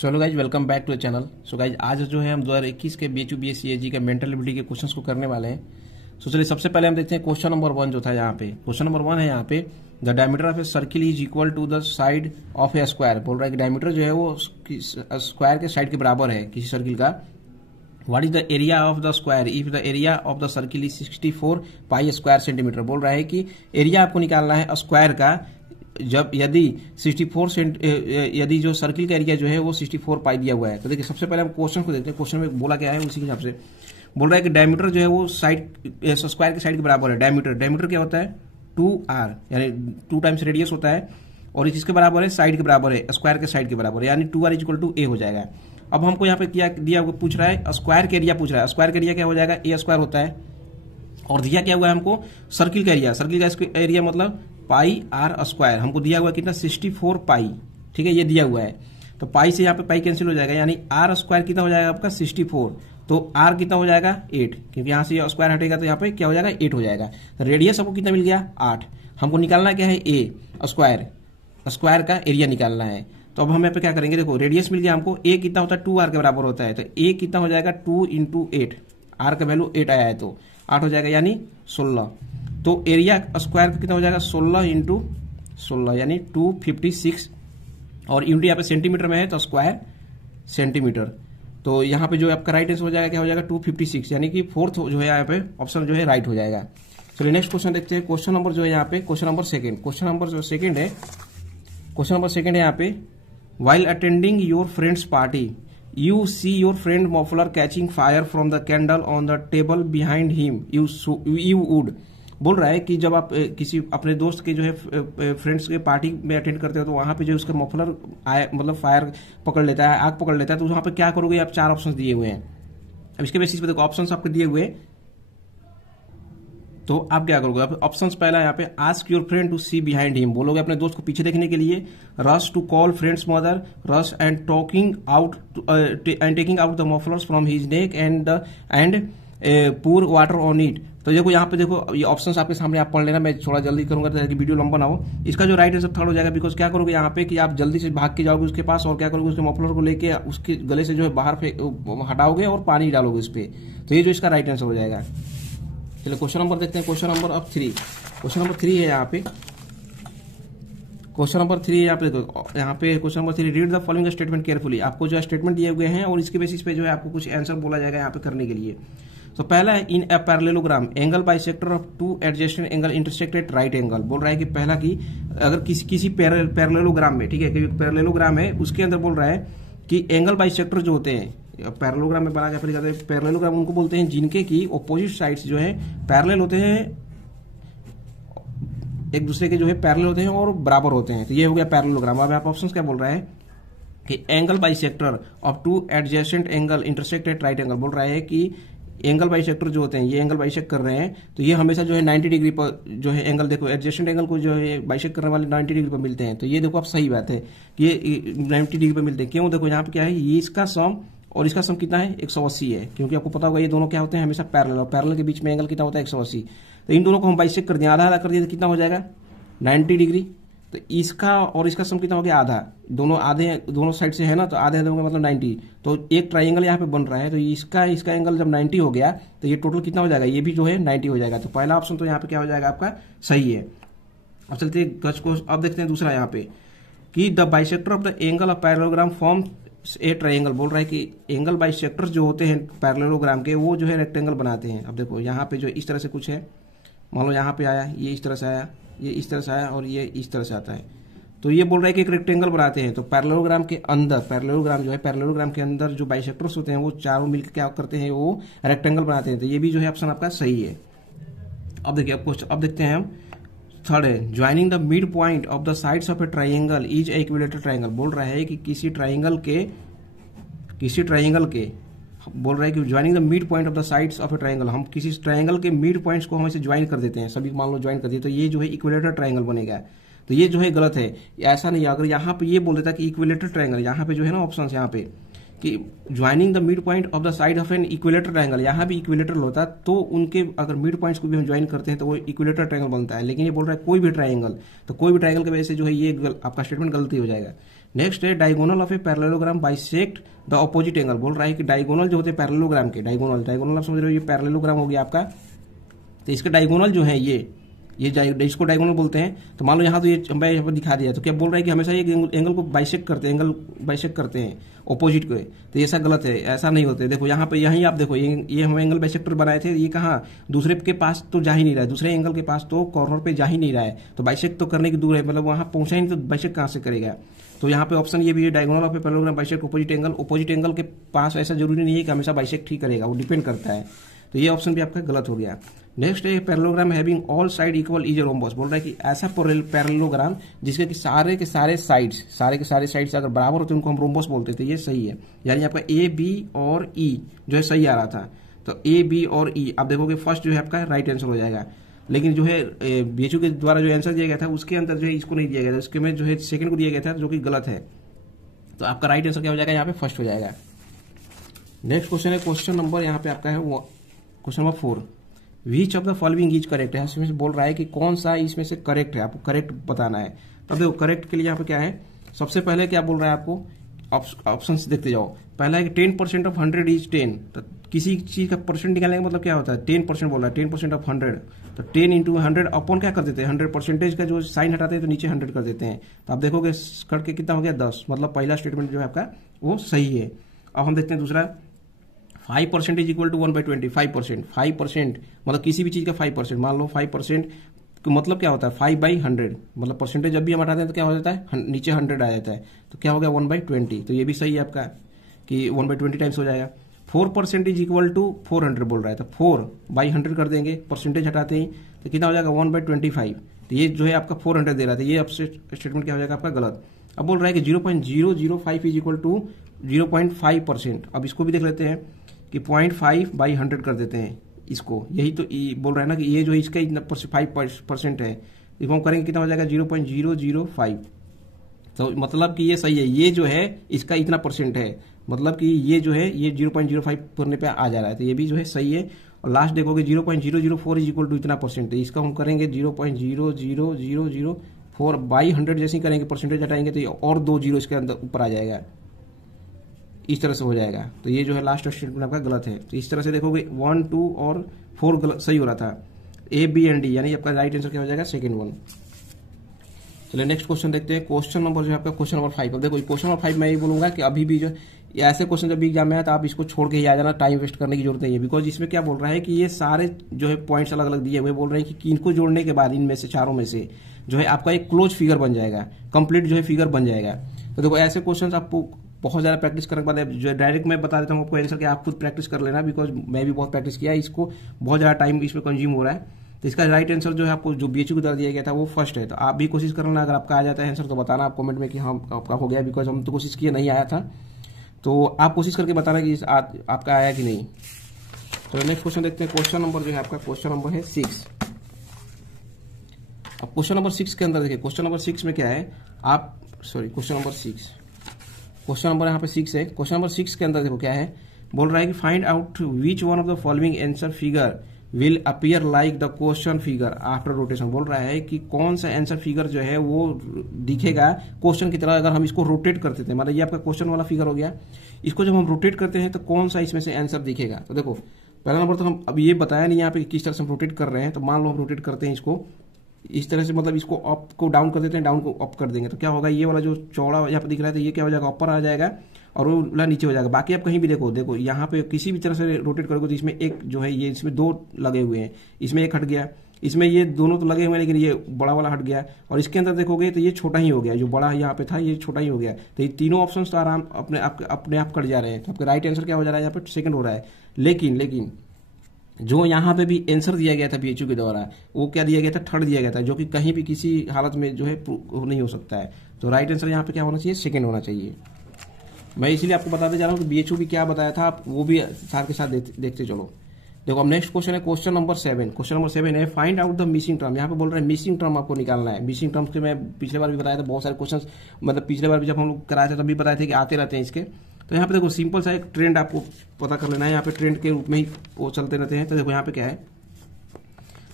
Hello guys, welcome back to the channel. So guys, आज जो है हम 2021 के BHU BSc का मेंटल एबिलिटी के क्वेश्चंस को करने वाले हैं। सो चलिए सबसे पहले हम देखते हैं क्वेश्चन नंबर 1 जो था यहाँ पे। क्वेश्चन नंबर 1 है यहाँ पे, the diameter of a circle is equal to the side of a square. बोल रहा है कि डायमीटर जो है वो स्क्वायर के साइड के बराबर है किसी सर्किल का। What is the area of the square if the area of the circle is 64 pi square centimetre. बोल रहा है कि एरिया आपको निकालना है स्क्वायर का जब यदि 64 यदि जो सर्किल का एरिया जो है वो 64 पाई दिया हुआ है। तो देखिए सबसे पहले हम क्वेश्चन को देखते हैं, क्वेश्चन में बोला क्या है उसी के हिसाब से। बोल रहा है कि डायमीटर जो है वो साइड स्क्वायर के साइड के बराबर है। डायमीटर क्या होता है 2r, यानी 2 टाइम्स रेडियस होता है, और इसके बराबर है साइड के बराबर है, स्क्वायर के साइड के बराबर है, यानी 2r इक्वल टू a हो जाएगा। अब हमको यहाँ पे क्या दिया हुआ पूछ रहा है, स्क्वायर के एरिया पूछ रहा है। स्क्वायर के एरिया क्या हो जाएगा, a स्क्वायर होता है, और दिया क्या हुआ है हमको सर्किल का एरिया। सर्किल का एरिया मतलब पाई आर स्क्वायर। हमको दिया हुआ है कितना 64 पाई, ठीक है, ये दिया हुआ है। तो पाई से यहाँ पे पाई कैंसिल हो जाएगा, यानी आर स्क्वायर कितना हो जाएगा आपका 64। तो आर कितना हो जाएगा 8, क्योंकि यहाँ से स्क्वायर हटेगा तो यहाँ पे क्या हो जाएगा 8 हो जाएगा। तो रेडियस हमको कितना मिल गया 8। हमको निकालना क्या है ए स्क्वायर का एरिया निकालना है। तो अब हम यहाँ पे क्या करेंगे, देखो रेडियस मिल गया हमको, ए कितना होता है 2r के बराबर होता है। तो ए कितना हो जाएगा 2 इंटू 8, आर का वैल्यू 8 आया है तो 8 हो जाएगा, यानी 16। तो एरिया स्क्वायर कितना हो जाएगा 16 इंटू 16, यानी 256, और यूनिट यहाँ पे सेंटीमीटर में है तो स्क्वायर सेंटीमीटर। तो यहाँ पे जो आपका राइट आंसर हो जाएगा क्या हो जाएगा 256, यानी कि फोर्थ जो है यहाँ पे ऑप्शन जो है राइट हो जाएगा। चलिए नेक्स्ट क्वेश्चन देखते हैं। क्वेश्चन नंबर जो है यहाँ पे क्वेश्चन नंबर सेकंड है यहाँ पे, while attending your friend's party you see your friend muffler catching fire from the candle on the table behind him, you would। बोल रहा है कि जब आप किसी अपने दोस्त के जो है फ्रेंड्स के पार्टी में अटेंड करते हो तो वहां पे जो उसका मफलर मतलब फायर पकड़ लेता है, आग पकड़ लेता है, तो वहां पे क्या करोगे आप 4 ऑप्शंस दिए हुए हैं। अब इसके बेसिस पे देखो ऑप्शंस आपके दिए हुए, तो आप क्या करोगे। ऑप्शंस पहला यहाँ पे, ask your friend to see behind him, बोलोगे अपने दोस्त को पीछे देखने के लिए। Rush to call friends mother, rush and taking out the mufflers from his neck and pour water on it. तो देखो यहाँ पे देखो ये ऑप्शंस आपके सामने, आप पढ़ लेना, मैं थोड़ा जल्दी करूंगा ताकि वीडियो लंबा ना हो। इसका जो राइट आंसर थर्ड हो जाएगा, बिकॉज क्या करोगे यहाँ पे कि आप जल्दी से भाग के जाओगे उसके पास, और क्या करोगे उसके मफलर को लेके उसके गले से जो है बाहर हटाओगे और पानी डालोगे इस पे। तो ये जो इसका राइट आंसर हो जाएगा। चलिए क्वेश्चन नंबर देखते हैं, क्वेश्चन नंबर 3 है यहाँ पे। क्वेश्चन नंबर 3 यहाँ पे question number 3, read the following statement carefully. आपको जो स्टेटमेंट दिए हुए हैं और इसके बेसिस पे जो है आपको कुछ आंसर बोला जाएगा यहाँ पे करने के लिए। तो पहला है, in a parallelogram angle bisector of 2 adjacent angle intersect at right angle. बोल रहा है कि पहला की अगर किसी पैरेललोग्राम में, ठीक है, पैरेललोग्राम है उसके अंदर बोल रहा है कि एंगल बाइसेक्टर जो होते हैं, पैरेललोग्राम में बना के पैरेललोग्राम उनको बोलते हैं जिनके की ऑपोजिट साइड्स जो है पैरेलल होते हैं, एक दूसरे के जो है पैरेलल होते हैं और बराबर होते हैं। तो ये हो गया पैरेललोग्राम। अब आप ऑप्शंस क्या बोल रहा है कि angle bisector of 2 adjacent angle intersect at right angle. बोल रहा है कि एंगल बाइसेक्टर जो होते हैं, ये एंगल बाइसेक्ट कर रहे हैं तो ये हमेशा जो है 90 डिग्री पर जो है एंगल, देखो एडजेसेंट एंगल को जो है बाइसेक्ट करने वाले 90 डिग्री पर मिलते हैं। तो ये देखो आप सही बात है कि ये 90 डिग्री पर मिलते हैं। क्यों, देखो यहाँ पे क्या है, ये इसका सम और इसका सम कितना है 180 है, क्योंकि आपको पता होगा ये दोनों क्या होते हैं हमेशा पैरेलल, और पैरेलल के बीच में एंगल कितना होता है 180। तो इन दोनों को हम बाइसेक्ट कर दिए, आधा आधा कर दिए तो कितना हो जाएगा 90 डिग्री। तो इसका और इसका सम कितना हो गया आधा, दोनों साइड से है ना, तो आधे होंगे मतलब 90। तो एक ट्राइंगल यहाँ पे बन रहा है, तो इसका एंगल जब 90 हो गया तो ये टोटल कितना हो जाएगा, ये भी जो है 90 हो जाएगा। तो पहला ऑप्शन तो यहाँ पे क्या हो जाएगा आपका सही है। अब चलते अब देखते हैं दूसरा यहाँ पे, कि the bisector of the angle of parallelogram form A triangle. बोल रहा है कि एंगल बाइसेक्टर जो होते हैं पैरेललोग्राम के वो जो है रेक्टेंगल बनाते हैं। अब देखो यहाँ पे जो इस तरह से कुछ है, मान लो यहाँ पे आया, ये इस तरह से आया, ये इस तरह से आया और ये इस तरह से आता है। तो ये बोल रहा है कि एक रेक्टेंगल बनाते हैं। तो पैरेललोग्राम के अंदर पैरेललोग्राम के अंदर जो बाइसेक्टर्स होते हैं वो चारों मिलकर क्या करते हैं, वो रेक्टेंगल बनाते हैं। तो ये भी जो है ऑप्शन आपका सही है। अब देखिए अब देखते हैं हम थर्ड है, joining the mid point of the sides of a triangle is a equilateral triangle. बोल रहा है कि किसी ट्राइंगल के बोल रहा है कि joining the mid point of the sides of a triangle, हम किसी ट्राइंगल के मिड पॉइंट्स को हम ऐसे ज्वाइन कर देते हैं, सभी मान लो ज्वाइन कर दिए, तो ये जो है इक्विलेटरल ट्राइंगल बनेगा। तो ये जो है गलत है, ऐसा नहीं है। अगर यहाँ पे ये बोल देता कि इक्विलेटरल ट्राइंगल, यहाँ पे जो है ना ऑप्शन यहाँ पे कि joining the mid point of the side of an equilateral triangle, यहाँ भी इक्विलेटरल होता है तो उनके अगर मिड पॉइंट्स को भी हम ज्वाइन करते हैं तो वो इक्विलेटरल ट्रायंगल बनता है। लेकिन ये बोल रहा है कोई भी ट्रायंगल, तो कोई भी ट्रायंगल की वजह से जो है ये आपका स्टेटमेंट गलती हो जाएगा। नेक्स्ट है diagonal of a parallelogram bisect the opposite angle. बोल रहा है कि डायगोनल जो होते हैं पैरेललोग्राम के, डायगोनल आप समझ रहे हो, ये पैरेललोग्राम हो गया आपका, तो इसके डायगोनल जो है ये इसको डायगोनल बोलते हैं। तो मान लो यहाँ तो ये मैं यहाँ पर दिखा दिया, तो क्या बोल रहा है कि हमेशा एक एंगल को बाइसेक्ट करते हैं ऑपोजिट को, तो ऐसा गलत है, ऐसा नहीं होते। देखो यहाँ पे यहीं आप देखो ये हम एंगल बाइसेक्टर बनाए थे, ये कहाँ दूसरे के पास तो जा ही नहीं रहा है, दूसरे एंगल के पास तो कॉर्नर पे जा ही नहीं रहा है, तो बाइसेक्ट तो करने की दूर है, मतलब वहां पहुंचा ही नहीं, तो बाइसेक्ट कहाँ से करेगा। तो यहाँ पे ऑप्शन ये भी है, diagonal of a parallelogram bisect opposite angle के पास ऐसा जरूरी नहीं है कि हमेशा बाइसेक्ट ही करेगा, वो डिपेंड करता है। तो ये ऑप्शन भी आपका गलत हो गया। नेक्स्ट है parallelogram having all side equal is a rhombus. बोल रहा है कि ऐसा पैरेललोग्राम जिसके कि सारे के सारे साइड्स अगर बराबर होते हैं उनको हम रोम्बस बोलते थे, ये सही है। यानी आपका ए बी और ई जो है सही आ रहा था, तो ए बी और ई आप देखोगे फर्स्ट जो है आपका राइट आंसर हो जाएगा। लेकिन जो है बीएचयू के द्वारा जो आंसर दिया गया था उसके अंदर जो है इसको नहीं दिया गया था, उसके में जो है सेकंड को दिया गया था जो कि गलत है। तो आपका राइट आंसर क्या हो जाएगा, यहाँ पे फर्स्ट हो जाएगा। नेक्स्ट क्वेश्चन है क्वेश्चन नंबर यहाँ पे आपका है वो question number 4, which of the following is correct है। इसमें बोल रहा है कि कौन सा इसमें से करेक्ट है, आपको करेक्ट बताना है। तब देखो करेक्ट के लिए यहाँ पे क्या है, सबसे पहले क्या बोल रहा है आपको, ऑप्शन देखते जाओ। पहला है कि 10% ऑफ 100 इज 10, तो किसी चीज का परसेंट निकालने का मतलब क्या होता है, 10% बोल रहा है, 10% ऑफ 100, तो 10 इंटू 100 अपन क्या कर देते हैं, 100% का जो साइन हटाते हैं तो नीचे 100 कर देते हैं। तो आप देखोगे कट के कितना हो गया 10, मतलब पहला स्टेटमेंट जो है आपका वो सही है। अब हम देखते हैं दूसरा, 5% इज इक्वल टू 1/20, 5% मतलब किसी भी चीज का 5%, मान लो 5% मतलब क्या होता है 5/100, मतलब परसेंटेज जब भी हम हटाते हैं तो क्या हो जाता है नीचे 100 आ जाता है, तो क्या हो गया 1/20। तो ये भी सही है आपका कि 1/20 टाइम्स हो जाएगा। 4% इज इक्वल टू 400 बोल रहा है, तो 4/100 कर देंगे, परसेंटेज हटाते ही तो कितना हो जाएगा 1/25। तो ये जो है आपका 400 दे रहा था, ये अब स्टेटमेंट क्या हो जाएगा आपका गलत। अब बोल रहा है कि 0.005 इज इक्वल टू 0.5%। अब इसको भी देख लेते हैं कि 0.5/100 कर देते हैं इसको, यही तो बोल रहा है ना कि ये जो इसका इतना 5% है, इसको हम करेंगे कितना हो जाएगा 0.005। तो मतलब कि ये सही है, ये जो है इसका इतना परसेंट है, मतलब कि ये जो है ये 0.05 करने पे आ जा रहा है, तो ये भी जो है सही है। और लास्ट देखोगे 0.004 इज इक्वल टू इतना परसेंट, इसका हम करेंगे 0.00004/100 जैसे ही करेंगे परसेंटेज हटाएंगे तो ये और 2 जीरो इसके अंदर ऊपर आ जाएगा, इस तरह से हो जाएगा। तो ये जो है लास्ट स्टेटमेंट आपका गलत है। तो इस तरह से देखोगे 1, 2 और 4 गलत सही हो रहा था, ए बी एंड डी, यानी आपका राइट आंसर क्या हो जाएगा सेकंड वन। चलिए नेक्स्ट क्वेश्चन देखते हैं, क्वेश्चन नंबर जो है आपका क्वेश्चन नंबर 5। अब देखो क्वेश्चन नंबर 5 मैं ये बोलूंगा कि अभी भी जो ऐसे क्वेश्चन जब भी एग्जाम में आए तो आप इसको छोड़ के ही आ जाना, टाइम वेस्ट करने की जरूरत नहीं है। बिकॉज इसमें क्या बोल रहा है कि ये सारे जो है पॉइंट्स अलग अलग दिए हुए बोल रहे हैं कि इनको जोड़ने के बाद इनमें से चारों में से जो है आपका एक क्लोज फिगर बन जाएगा, कंप्लीट जो है फिगर बन जाएगा। तो देखो ऐसे क्वेश्चन आपको बहुत ज्यादा प्रैक्टिस करने के बाद जो डायरेक्ट मैं बता देता हूँ आपको आंसर कि आप खुद प्रैक्टिस कर लेना, बिकॉज मैं भी बहुत प्रैक्टिस किया, इसको बहुत ज्यादा टाइम इसमें कंज्यूम हो रहा है। तो इसका राइट आंसर जो है आपको जो बीएचयू को द्वारा दिया गया था वो फर्स्ट है। तो आप भी कोशिश करना, अगर आपका आ जाता है आंसर तो बताना आप कमेंट में कि हाँ आपका हो गया, बिकॉज हम तो कोशिश किए नहीं आया था, तो आप कोशिश करके बताना कि आपका आया कि नहीं। तो नेक्स्ट क्वेश्चन देखते हैं, क्वेश्चन नंबर जो है आपका क्वेश्चन नंबर है 6। अब क्वेश्चन नंबर 6 के अंदर देखिए, क्वेश्चन नंबर 6 में क्या है, क्वेश्चन नंबर यहाँ पे 6 है। क्वेश्चन नंबर 6 के अंदर देखो क्या है, बोल रहा है कि find out which one of the following answer figure will appear like the question figure after rotation. बोल रहा है कि कौन सा आंसर फिगर जो है वो दिखेगा क्वेश्चन की तरह अगर हम इसको रोटेट करते थे। मतलब ये आपका क्वेश्चन वाला फिगर हो गया, इसको जब हम रोटेट करते हैं तो कौन सा इसमें से आंसर दिखेगा। तो देखो पहला नंबर तो हम अब ये बताया नहीं यहाँ पे किस तरह से हम रोटेट कर रहे हैं। तो मान लो हम रोटेट करते हैं इसको इस तरह से, मतलब इसको अप को डाउन कर देते हैं, डाउन को अप कर देंगे, तो क्या होगा ये वाला जो चौड़ा यहाँ पे दिख रहा है तो ये क्या हो जाएगा ऊपर आ जाएगा और वो वाला नीचे हो जाएगा। बाकी आप कहीं भी देखो यहाँ पे किसी भी तरह से रोटेट करोगे तो इसमें एक जो है ये इसमें 2 लगे हुए हैं, इसमें एक हट गया, इसमें ये दोनों तो लगे हुए हैं लेकिन ये बड़ा वाला हट गया, और इसके अंदर देखोगे तो ये छोटा ही हो गया, जो बड़ा यहाँ पे था ये छोटा ही हो गया। तो ये तीनों ऑप्शन तो आराम अपने आप कट जा रहे हैं। तो आपका राइट आंसर क्या हो जा रहा है, यहाँ पे सेकंड हो रहा है। लेकिन जो यहाँ पे भी आंसर दिया गया था बीएचयू के द्वारा वो क्या दिया गया था, थर्ड दिया गया था, जो कि कहीं भी किसी हालत में जो है नहीं हो सकता है। तो राइट आंसर यहाँ पे क्या होना चाहिए, सेकंड होना चाहिए। मैं इसीलिए आपको बताते जा रहा हूँ कि बीएचयू भी क्या बताया था, आप वो भी साथ के साथ देखते चलो। देखो अब नेक्स्ट क्वेश्चन है क्वेश्चन नंबर 7। क्वेश्चन नंबर 7 है find out the missing term. यहाँ पे बोल रहे हैं मिसिंग टर्म आपको निकालना है। मिसिंग टर्म्स के मैं पिछले बार भी बताया था, बहुत सारे क्वेश्चन मतलब पिछले बार भी जब हम लोग कराए थे तब भी बताए थे कि आते रहते हैं इसके। तो यहाँ पे देखो सिंपल सा एक ट्रेंड आपको पता कर लेना है, यहाँ पे ट्रेंड के रूप में ही वो चलते रहते हैं। तो देखो यहाँ पे क्या है,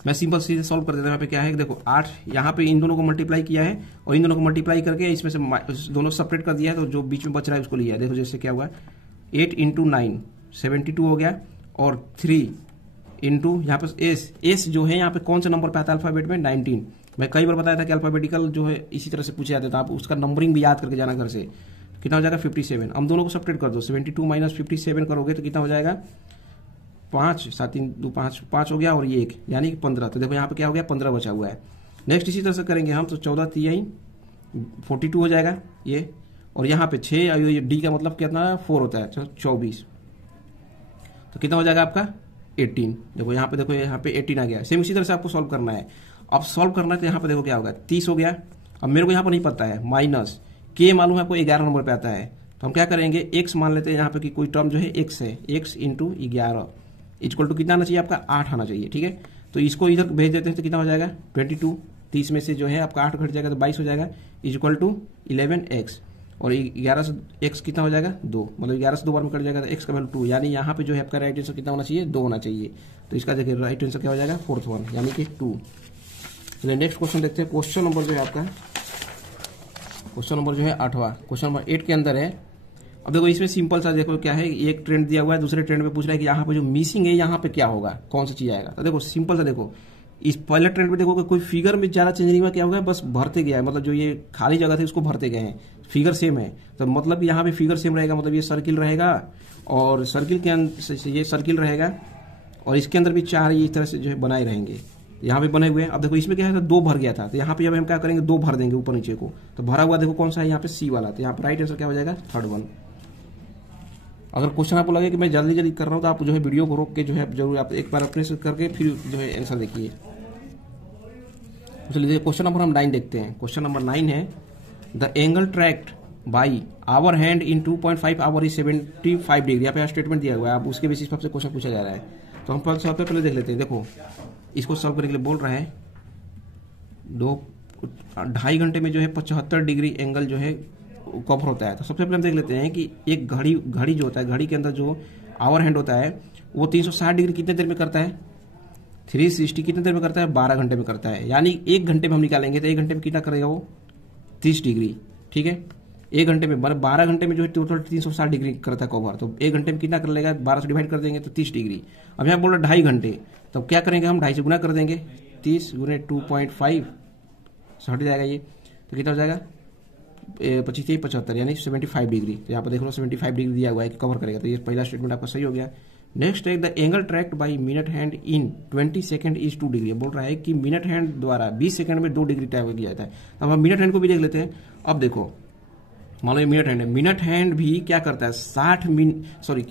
मैं सिंपल सीधे सॉल्व कर देता हूँ। यहाँ पे क्या है, देखो 8 यहाँ पे इन दोनों को मल्टीप्लाई किया है और इन दोनों को मल्टीप्लाई करके इसमें से दोनों सेपरेट कर दिया है, तो जो बीच में बच रहा है उसको लिया है। देखो जैसे क्या हुआ, 8 इंटू 9 72 हो गया, और 3 इंटू यहाँ पे एस जो है यहाँ पे कौन से नंबर पे आता है अल्फाबेट में, 19। मैं कई बार बताया था कि अल्फाबेटिकल जो है इसी तरह से पूछे जाते थे, आप उसका नंबरिंग भी याद करके जाना घर से। कितना हो जाएगा 57। हम दोनों को सेपरेट कर दो, 72 माइनस 57 करोगे तो कितना हो जाएगा 5 7 3 2 5 5 हो गया, और ये 1 यानी कि 15। तो देखो यहाँ पे क्या हो गया 15 बचा हुआ है। नेक्स्ट इसी तरह से करेंगे हम, तो 14 3 42 हो जाएगा ये, और यहाँ पे 6 डी का मतलब कितना 4 होता है, 24। तो कितना हो जाएगा आपका 18। देखो यहाँ पे, देखो यहाँ पे 18 आ गया। सेम इसी तरह से आपको सॉल्व करना है। अब सॉल्व करना है तो यहाँ पे देखो क्या होगा, 30 हो गया। अब मेरे को यहाँ पर नहीं पता है, माइनस के मालूम है आपको 11 नंबर पे आता है, तो हम क्या करेंगे एक्स मान लेते हैं यहाँ पे कि कोई टर्म जो है एक्स है, एक्स इंटू 11 इक्वल टू कितना आना चाहिए आपका 8 आना चाहिए। ठीक है, तो इसको इधर भेज देते हैं तो कितना हो जाएगा 22। 30 में से जो है आपका 8 घट जाएगा तो 22 हो जाएगा, इक्वल टू 11x, और 11 से x कितना हो जाएगा 2, मतलब 11 से 2 बार में कट जाएगा तो x का वैल्यू 2, यानी यहाँ पे जो है आपका राइट आंसर कितना होना चाहिए 2 होना चाहिए। तो इसका देखिए राइट आंसर क्या हो जाएगा 4th वन, यानी कि 2। चलिए नेक्स्ट क्वेश्चन देखते हैं। क्वेश्चन नंबर जो है आपका, क्वेश्चन नंबर जो है 8वां, क्वेश्चन नंबर 8 के अंदर है। अब देखो इसमें सिंपल सा देखो क्या है, एक ट्रेंड दिया हुआ है, दूसरे ट्रेंड पे पूछ रहा है कि यहाँ पे जो मिसिंग है यहाँ पे क्या होगा, कौन सा चीज आएगा। तो देखो सिंपल सा देखो, इस पहले ट्रेंड पे देखो कि कोई फिगर में ज्यादा चेंज नहीं हुआ, क्या होगा बस भरते गया है, मतलब जो ये खाली जगह थी उसको भरते गए हैं, फिगर सेम है। तो मतलब यहाँ पे फिगर सेम रहेगा, मतलब ये सर्किल रहेगा, और सर्किल के अंदर ये सर्किल रहेगा, और इसके अंदर भी 4 इस तरह से जो है बनाए रहेंगे, यहाँ पे बने हुए हैं। अब देखो इसमें क्या है, 2 भर गया था, तो यहाँ पे अब हम क्या करेंगे 2 भर देंगे ऊपर नीचे को। तो भरा हुआ देखो कौन सा है यहाँ पे सी वाला, तो यहाँ पे राइट आंसर क्या हो जाएगा 3rd वन। अगर क्वेश्चन आपको लगे कि मैं जल्दी जल्दी कर रहा हूँ तो आप जो है वीडियो को रोक के जो है जरूर आप एक बार अपने से करके फिर जो है आंसर देखिए। चलिए क्वेश्चन नंबर हम 9 देखते हैं। क्वेश्चन नंबर 9 है, the angle traced by hour hand in 2.5 hour is 75 degree. यहाँ पे स्टेटमेंट दिया हुआ है, आप उसके बेसिस पर आपसे क्वेश्चन पूछा जा रहा है। तो हम सबसे पहले देख लेते हैं। देखो इसको सॉल्व करने के लिए बोल रहा है 2.5 घंटे में जो है 75 डिग्री एंगल जो है कवर होता है। तो सबसे पहले हम देख लेते हैं कि एक घड़ी जो होता है, घड़ी के अंदर जो आवर हैंड होता है वो 360 डिग्री कितने देर में करता है, 360 कितने देर में करता है 12 घंटे में करता है। यानी 1 घंटे में हम निकालेंगे तो 1 घंटे में कितना करेगा वो 30 डिग्री। ठीक है, 1 घंटे में 12 घंटे में जो है टोटल 360 डिग्री करता है कवर, तो 1 घंटे में कितना कर लेगा 12 से डिवाइड कर देंगे तो 30 डिग्री। अब यहाँ बोल रहा 2.5 घंटे, तो क्या करेंगे हम 2.5 से गुना कर देंगे, 30 गुने 2.5 हट जाएगा ये, तो कितना हो जाएगा 25 75 यानी 75 डिग्री। तो यहाँ पर देख लो 75 डिग्री दिया हुआ है कि कवर करेगा, तो ये पहला स्टेटमेंट आपका सही हो गया। नेक्स्ट है the angle traced by minute hand in 20 second is 2 degree. बोल रहा है कि मिनट हैंड द्वारा 20 सेकंड में 2 डिग्री ट्रैवल किया जाता है। अब हम मिनट हैंड को भी देख लेते हैं। अब देखो मान लो ये मिनट हैंड है, मिनट हैंड भी क्या करता है 60 मिनट सॉरी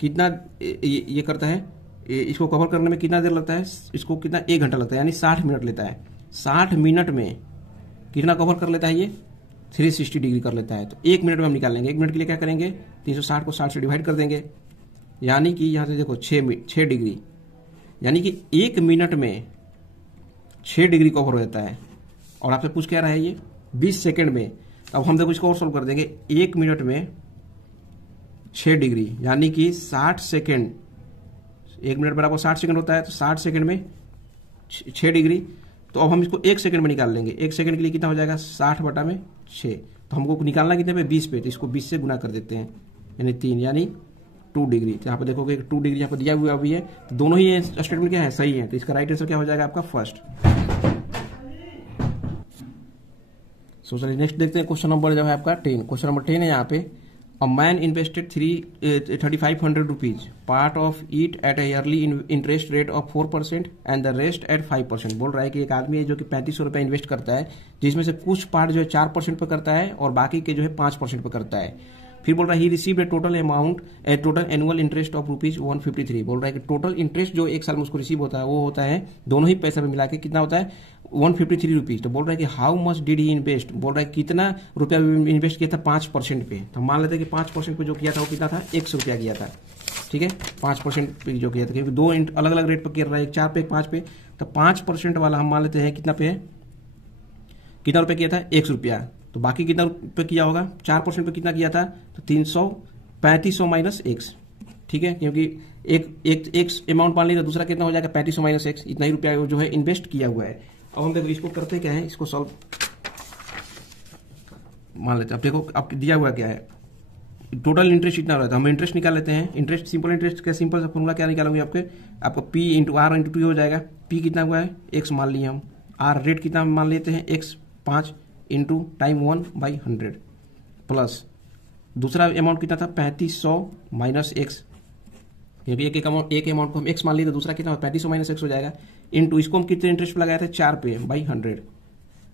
कितना ये करता है, इसको कवर करने में कितना देर लगता है, इसको कितना 1 घंटा लगता है, यानी 60 मिनट लेता है। 60 मिनट में कितना कवर कर लेता है ये 360 डिग्री कर लेता है। तो 1 मिनट में हम निकाल लेंगे। 1 मिनट के लिए क्या करेंगे 360 को 60 से डिवाइड कर देंगे, यानी कि यहां से देखो 6 डिग्री, यानी कि 1 मिनट में 6 डिग्री कवर हो जाता है। और आपसे पूछ क्या रहा है ये 20 सेकंड में। अब हम देखो इसको और सोल्व कर देंगे, 1 मिनट में 6 डिग्री यानी कि 60 सेकंड, 1 मिनट बराबर 60 सेकंड होता है, तो 60 सेकंड में 6 डिग्री। तो अब हम इसको 1 सेकंड में निकाल लेंगे। 1 सेकंड के लिए कितना हो जाएगा 60 बटा में 6, तो हमको निकालना कितने पे 20 पे, तो इसको 20 से गुना कर देते हैं, यानी 3 यानी 2 डिग्री। तो यहाँ पे देखोगे 2 डिग्री यहाँ पे दिया हुआ भी है, तो दोनों ही स्टेटमेंट क्या है सही है। तो इसका राइट आंसर क्या हो जाएगा आपका फर्स्ट। सो चलिए नेक्स्ट देखते हैं क्वेश्चन नंबर जो है आपका 10। क्वेश्चन नंबर 10 है यहाँ पे, a man invested 3500 rupees, part of it at A yearly interest rate of 4% and the rest at 5%। बोल रहा है कि एक आदमी है जो कि 3500 रुपया इन्वेस्ट करता है, जिसमें से कुछ पार्ट जो है 4% पे करता है और बाकी के जो है 5% पे करता है। फिर बोल रहा है he received A total annual interest of rupees 153। बोल रहा है कि टोटल इंटरेस्ट जो 1 साल में उसको रिसीव होता है वो होता है दोनों ही पैसे में मिला के कितना होता है 153 रुपीज। तो बोल रहा है कि how much did he invest, बोल रहा है कितना रुपया इन्वेस्ट किया था 5% पे। तो मान लेते हैं कि 5% पे जो किया था वो कितना था 100 रुपया किया था। ठीक है, 5% पे जो किया था, क्योंकि 2 अलग अलग रेट पर कर रहा है, एक 4 पे एक 5 पे। तो 5% वाला हम मान लेते हैं कितना पे है, रुपया किया था 100 रुपया। तो बाकी कितना रुपये किया होगा 4% पे कितना किया था, तो 300 3500 माइनस एक्स, ठीक है, क्योंकि एक अमाउंट मान लीजिए, दूसरा कितना हो जाएगा 3500 माइनस एक्स, इतना ही रुपया जो है इन्वेस्ट किया हुआ है। अब हम देखो इसको करते क्या है, इसको सॉल्व मान लेते हैं। अब देखो अब दिया हुआ क्या है, टोटल इंटरेस्ट कितना हो रहा है, तो हम इंटरेस्ट निकाल लेते हैं। इंटरेस्ट सिंपल इंटरेस्ट का सिंपल सा फॉर्मूला क्या निकालोगे आपको P into R into T हो जाएगा। पी कितना हुआ है एक्स मान लिए हम, आर रेट कितना मान लेते हैं एक्स 5 इंटू टाइम 1/100 प्लस दूसरा अमाउंट कितना था 3500 माइनस एक्स, क्योंकि एक अमाउंट को हम एक्स मान लिए तो दूसरा कितना 3500 माइनस एक्स हो जाएगा, इंटू इसको हम कितने इंटरेस्ट पे लगाए थे 4 पे बाई 100,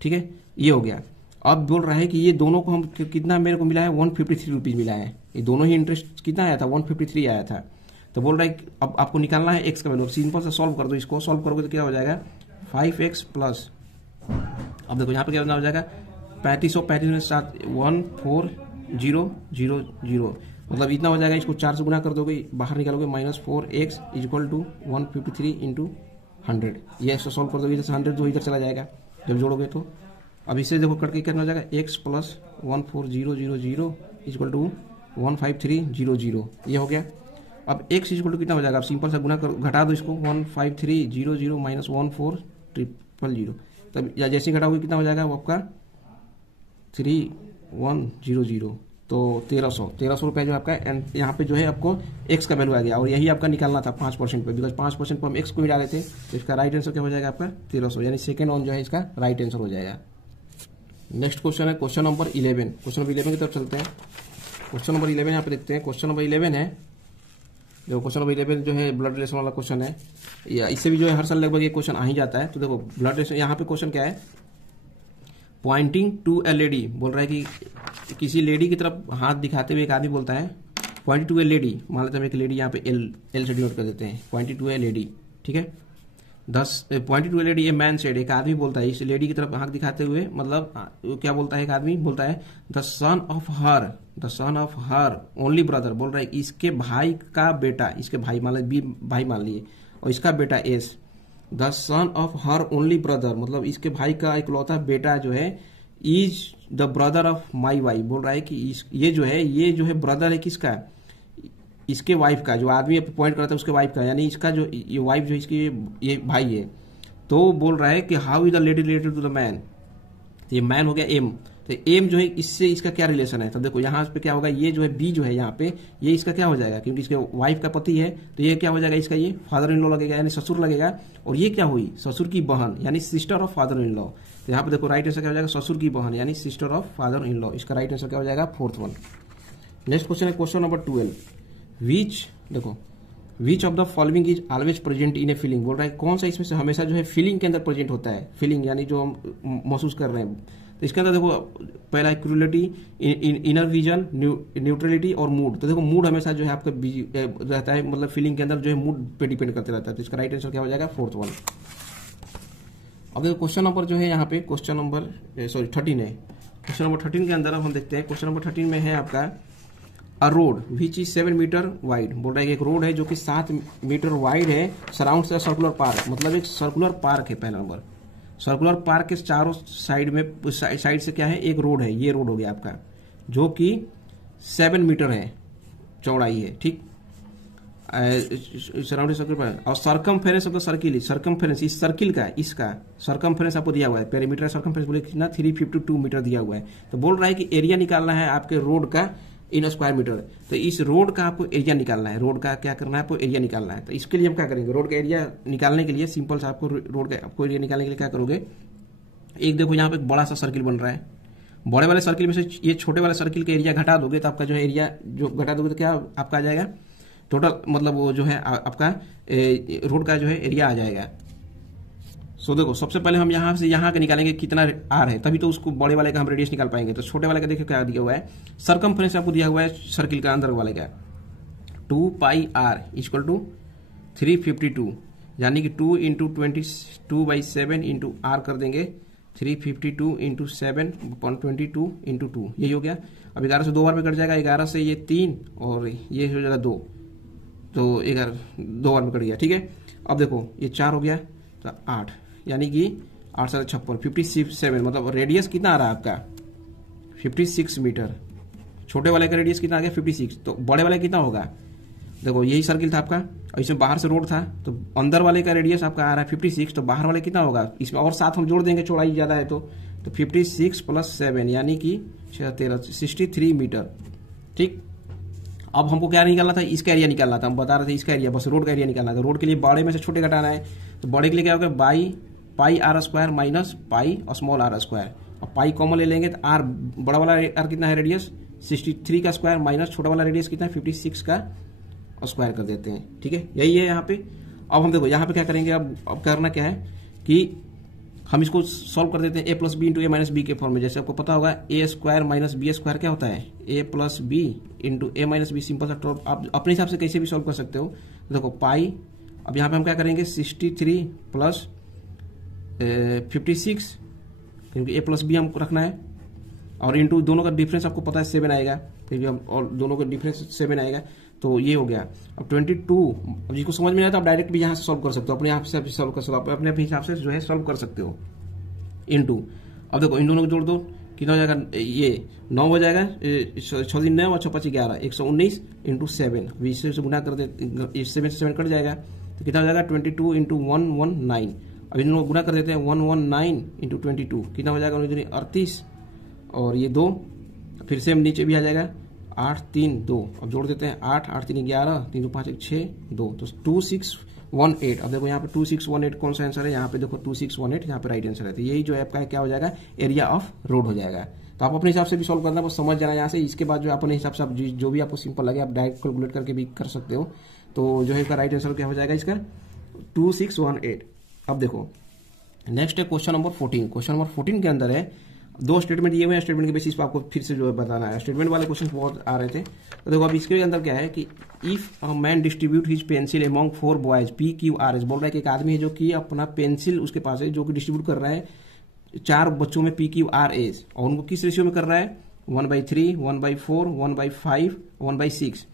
ठीक है, ये हो गया। अब बोल रहा है कि ये दोनों को हम कितना मेरे को मिला है 153 रुपीज मिला है, ये दोनों ही इंटरेस्ट कितना आया था 153 आया था। तो बोल रहा है कि अब आपको निकालना है एक्स का वैल्यू, सिंपल से सॉल्व कर दो, इसको सॉल्व करोगे तो क्या हो जाएगा 5x प्लस, अब देखो यहाँ पे क्या हो जाएगा 3535 में 14000, मतलब इतना हो जाएगा, इसको 4 से गुना कर दोगे बाहर निकालोगे -4x इक्वल टू 153 इंटू 100, ये ऐसा सॉल्व कर दोगे, इधर से 100 जो इधर चला जाएगा जब जोड़ोगे तो। अब इससे देखो करके कितना हो जाएगा x प्लस 14000 इक्वल टू 15300, ये हो गया। अब x इक्वल टू कितना हो जाएगा, अब सिंपल सा गुना घटा दो इसको 15300 माइनस 14000, तब या जैसे घटाओगे कितना हो जाएगा वो आपका 3100, तो 1300 रुपये जो आपका, एंड यहाँ पे जो है आपको x का वैल्यू आ गया, और यही आपका निकालना था 5% पे, बिकॉज 5% पर हम x को ही डाले थे, तो इसका राइट आंसर क्या हो जाएगा आपका 1300, यानी सेकेंड ऑन जो है इसका राइट आंसर हो जाएगा। नेक्स्ट क्वेश्चन है क्वेश्चन नंबर 11। क्वेश्चन नंबर 11 की तरफ चलते हैं। क्वेश्चन नंबर 11 यहाँ पे देखते हैं। क्वेश्चन नंबर 11 है, देखो क्वेश्चन नंबर 11 जो है ब्लड रिलेशन वाला क्वेश्चन है, या इससे भी जो है हर साल लगभग ये क्वेश्चन आ ही जाता है। तो देखो ब्लड रिलेशन, यहाँ पे क्वेश्चन क्या है, पॉइंटिंग टू ए लेडी, बोल रहा है कि किसी लेडी की तरफ हाथ दिखाते हुए एक आदमी बोलता है पॉइंटिंग टू ए लेडी, मान लेते हैं हम एक लेडी, यहाँ पे एल से डिनोट कर देते हैं, पॉइंटिंग टू ए लेडी, ठीक है। Pointing to a lady a man said, एक आदमी बोलता है इस लेडी की तरफ हाथ दिखाते हुए, मतलब क्या बोलता है, एक आदमी बोलता है the son of her only brother, बोल रहा है इसके भाई का बेटा, इसके भाई मान लीजिए भाई मान लिए, और इसका बेटा S, the son of her only brother, मतलब इसके भाई का इकलौता बेटा जो है is the brother of my wife, बोल रहा है कि ये जो है ब्रदर है किसका, इसके वाइफ का, जो आदमी पॉइंट करता है उसके वाइफ का, यानी इसका जो ये वाइफ जो इसकी ये भाई है। तो बोल रहा है कि how is the lady related to the man, ये मैन हो गया एम, तो एम जो है इससे इसका क्या रिलेशन है, तब देखो यहाँ पे क्या होगा, ये जो है बी जो है यहाँ पे ये इसका क्या हो जाएगा, क्योंकि इसके वाइफ का पति है, तो ये क्या हो जाएगा इसका ये फादर इन लॉ लगेगा, यानी ससुर लगेगा, और ये क्या हुई ससुर की बहन, यानी sister of father in law. तो यहाँ पे देखो राइट आंसर क्या हो जाएगा ससुर की बहन, यानी sister of father in law, इसका राइट आंसर क्या हो जाएगा फोर्थ वन। नेक्स्ट क्वेश्चन है question number 12, which of the following is always present in a feeling, बोल रहा है कौन सा इसमें से हमेशा जो है फीलिंग के अंदर प्रेजेंट होता है, फीलिंग यानी जो हम महसूस कर रहे हैं। तो इसके अंदर देखो पहला है क्रूरलिटी, इनर विजन, न्यूट्रलिटी और मूड। तो देखो मूड हमेशा जो है आपका रहता है, मतलब फीलिंग के अंदर जो है मूड पे डिपेंड करते रहता है, तो इसका राइट आंसर क्या हो जाएगा फोर्थ वन। अब देखो क्वेश्चन नंबर जो है यहाँ पे क्वेश्चन नंबर 13 है। क्वेश्चन नंबर 13 के अंदर अब हम देखते हैं, क्वेश्चन नंबर 13 में है आपका a road which is 7 metre wide, बोल रहा है एक रोड है जो कि 7 मीटर वाइड है, सराउंड्स अ सर्कुलर पार्क, मतलब एक सर्कुलर पार्क है। पहला नंबर सर्कुलर पार्क के चारों साइड में, साइड से क्या है एक रोड है, ये रोड हो गया आपका, जो कि 7 मीटर है चौड़ाई है, ठीक, सराउंडिंग सर्कल पर, और circumference of the circle, circumference इस सर्किल का, इसका सर्कमफेरेंस आपको दिया हुआ है, पेरीमीटर सर्कमफेरेंस बोले कितना 352 मीटर दिया हुआ है। तो बोल रहा है कि एरिया निकालना है आपके रोड का इन स्क्वायर मीटर, तो इस रोड का आपको एरिया निकालना है, रोड का क्या करना है आपको एरिया निकालना है। तो इसके लिए हम क्या करेंगे, रोड का एरिया निकालने के लिए सिंपल सा आपको रोड का आपको एरिया निकालने के लिए क्या करोगे, एक देखो यहाँ पे एक बड़ा सा सर्किल बन रहा है, बड़े वाले सर्किल में से ये छोटे वाले सर्किल का एरिया घटा दोगे तो आपका जो है एरिया जो घटा दोगे तो क्या आपका आ जाएगा टोटल, मतलब वो जो है आपका रोड का जो है एरिया आ जाएगा। सो देखो सबसे पहले हम यहाँ से यहाँ का निकालेंगे कितना आर है, तभी तो उसको बड़े वाले का हम रेडियस निकाल पाएंगे। तो छोटे वाले का देखिए क्या दिया हुआ है, सर्कमफ्रेंस आपको दिया हुआ है सर्किल का अंदर वाले का 2 पाई आर इक्वल टू 352, यानी कि 2 इंटू 22/7 इंटू आर कर देंगे 352 इंटू 7/22 इंटू 2, यही हो गया। अब 11 से 2 बार में कट जाएगा, 11 से ये 3 और ये हो जाएगा 2, तो 11 2 बार में कट गया, ठीक है। अब देखो ये 4 हो गया तो 8, यानी कि 8 से 56 57, मतलब रेडियस कितना आ रहा है आपका 56 मीटर, छोटे वाले का रेडियस कितना आ गया 56, तो बड़े वाले कितना होगा, देखो यही सर्किल था आपका और इसमें बाहर से रोड था, तो अंदर वाले का रेडियस आपका आ रहा है 56, तो बाहर वाले कितना होगा, इसमें और 7 हम जोड़ देंगे, चौड़ाई ज्यादा है तो 56 + 7 यानी कि 63 मीटर। ठीक, अब हमको क्या निकालना था, इसका एरिया निकालना था, हम बता रहे थे इसका एरिया, बस रोड का एरिया निकालना था। रोड के लिए बड़े में से छोटे घटाना है, तो बड़े के लिए क्या होगा, by pi r square minus pi और स्मॉल आर स्क्वायर, और पाई कॉमन ले लेंगे तो आर बड़ा वाला आर कितना है रेडियस 63 का स्क्वायर माइनस छोटा वाला रेडियस कितना है 56 का स्क्वायर कर देते हैं। ठीक है, यही है यहाँ पे। अब हम देखो यहाँ पे क्या करेंगे, अब करना क्या है कि हम इसको सॉल्व कर देते हैं a + b × a - b के फॉर्म में। जैसे आपको पता होगा a² - b² क्या होता है, a + b × a - b, simple सा। तो आप अपने हिसाब से कैसे भी सॉल्व कर सकते हो। देखो पाई, अब यहाँ पे हम क्या करेंगे 63 + 56, क्योंकि a + b हमको रखना है, और इंटू दोनों का डिफरेंस आपको पता है 7 आएगा, क्योंकि हम और दोनों का डिफरेंस 7 आएगा, तो ये हो गया। अब 22, अब जिसको समझ में आया तो आप डायरेक्ट भी यहाँ से सॉल्व कर सकते हो, अपने आप से सॉल्व कर सकते हो, अपने हिसाब से जो है सॉल्व कर सकते हो। इंटू, अब देखो इन दोनों को जोड़ दो, कितना हो जाएगा, ये 9 हो जाएगा, 6 दिन 9 और 6 5 11, 119 × 7, 20 से गुना कर दे, 7 से 7 कट जाएगा, तो कितना हो जाएगा 22 × 119। अब इन दोनों को गुना कर देते हैं, 119 × 22 कितना हो जाएगा 38, और ये 2 फिर से नीचे भी आ जाएगा 8 3 2, अब जोड़ देते हैं 8 8 3 11, 3 2 5 1 6 2, तो 2618। अब देखो यहाँ पे 2618 कौन सा आंसर है, यहाँ पे देखो 2618 यहाँ पे राइट आंसर है। तो यही जो है आपका क्या हो जाएगा, एरिया ऑफ रोड हो जाएगा। तो आप अपने हिसाब से भी सॉल्व करना, बस समझ जाना यहाँ से। इसके बाद जो अपने हिसाब से आप जो भी आपको सिंपल लगे आप डायरेक्ट कैलकुलेट करके भी कर सकते हो। तो जो है इसका राइट आंसर क्या हो जाएगा इसका 2618। अब देखो नेक्स्ट है क्वेश्चन नंबर 14। क्वेश्चन नंबर 14 के अंदर है 2 स्टेटमेंट दिए हुए हैं, स्टेटमेंट के बेसिस पर आपको फिर से जो है बताना है। स्टेटमेंट वाले क्वेश्चन बहुत आ रहे थे, तो देखो अब इसके अंदर क्या है कि if a man distribute his pencil among 4 boys PQRS, बोल रहा है कि एक आदमी है जो कि अपना पेंसिल उसके पास है जो कि डिस्ट्रीब्यूट कर रहा है 4 बच्चों में PQRS, और उनको किस रेशियो में कर रहा है 1/3, 1/4, 1/5, 1/6।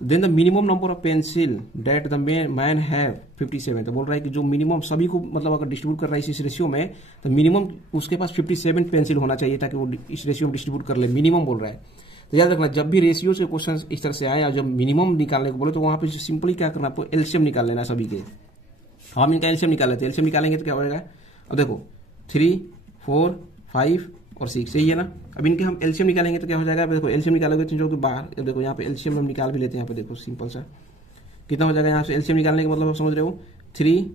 Then the minimum number of pencil that the man have 57। तो बोल रहा है कि जो मिनिमम सभी को मतलब अगर डिस्ट्रीब्यूट कर रहा है इस रेशियो में, तो मिनिमम उसके पास 57 पेंसिल होना चाहिए ताकि वो इस रेशियो में डिस्ट्रीब्यूट कर ले, मिनिमम बोल रहा है। तो याद रखना जब भी रेशियो से क्वेश्चन इस तरह से आए और जब मिनिमम निकालने को बोले तो वहां पे सिंपली क्या करना, आपको एलसीएम निकाल लेना सभी के। हम इनका एलसीएम निकाल लेते हैं, एलसीएम निकालेंगे तो क्या होगा, अब देखो 3 4 5 और 6 सही है ना। अब इनके हम एलसीएम निकालेंगे तो क्या हो जाएगा, देखो एलसीएम निकालोगे तो जो कि बाहर देखो यहाँ पे एलसीएम हम निकाल भी लेते हैं, यहाँ पे देखो सिंपल सा कितना हो जाएगा। यहाँ से एलसीएम निकालने का मतलब आप समझ रहे हो, 3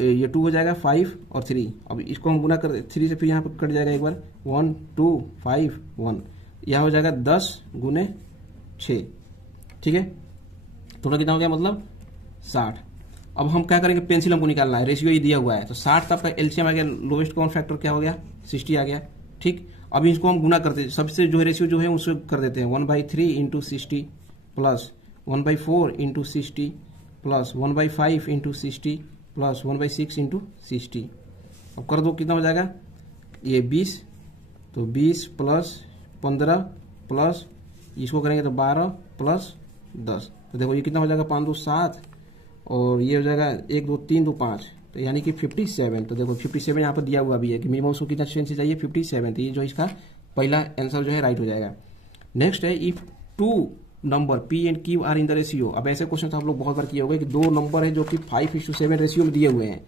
ये 2 हो जाएगा 5 और 3, अब इसको हम गुना कर 3 से, फिर यहाँ पे कट जाएगा एक बार 1 2 5 1, यह हो जाएगा 10 × 6। ठीक है, थोड़ा कितना हो गया मतलब 60। अब हम क्या करेंगे, पेंसिल हमको निकालना है, रेशियो ये दिया हुआ है, तो 60 का आपका एलसीएम आ गया, लोवेस्ट कॉमन फैक्टर क्या हो गया 60 आ गया। ठीक, अब इसको हम गुना करते हैं, सबसे जो है रेशियो जो है उसको कर देते हैं 1/3 × 60 प्लस 1/4 × 60 प्लस 1/5 × 60 प्लस 1/6 × 60। अब कर दो कितना हो जाएगा ये 20, तो 20 प्लस 15 प्लस इसको करेंगे तो 12 प्लस 10, तो देखो ये कितना हो जाएगा 5 2 7, और ये हो जाएगा 1 2 3 2 5, तो यानी कि 57। तो देखो 57 यहाँ पर दिया हुआ भी है कि मिनिमम उसको कितना सेंस चाहिए 57, तो ये जो इसका पहला आंसर जो है राइट हो जाएगा। नेक्स्ट है if 2 number P and Q are in the ratio. अब ऐसे क्वेश्चन तो आप लोग बहुत बार किए होंगे कि 2 नंबर है जो कि 5:7 रेशियो में दिए हुए हैं,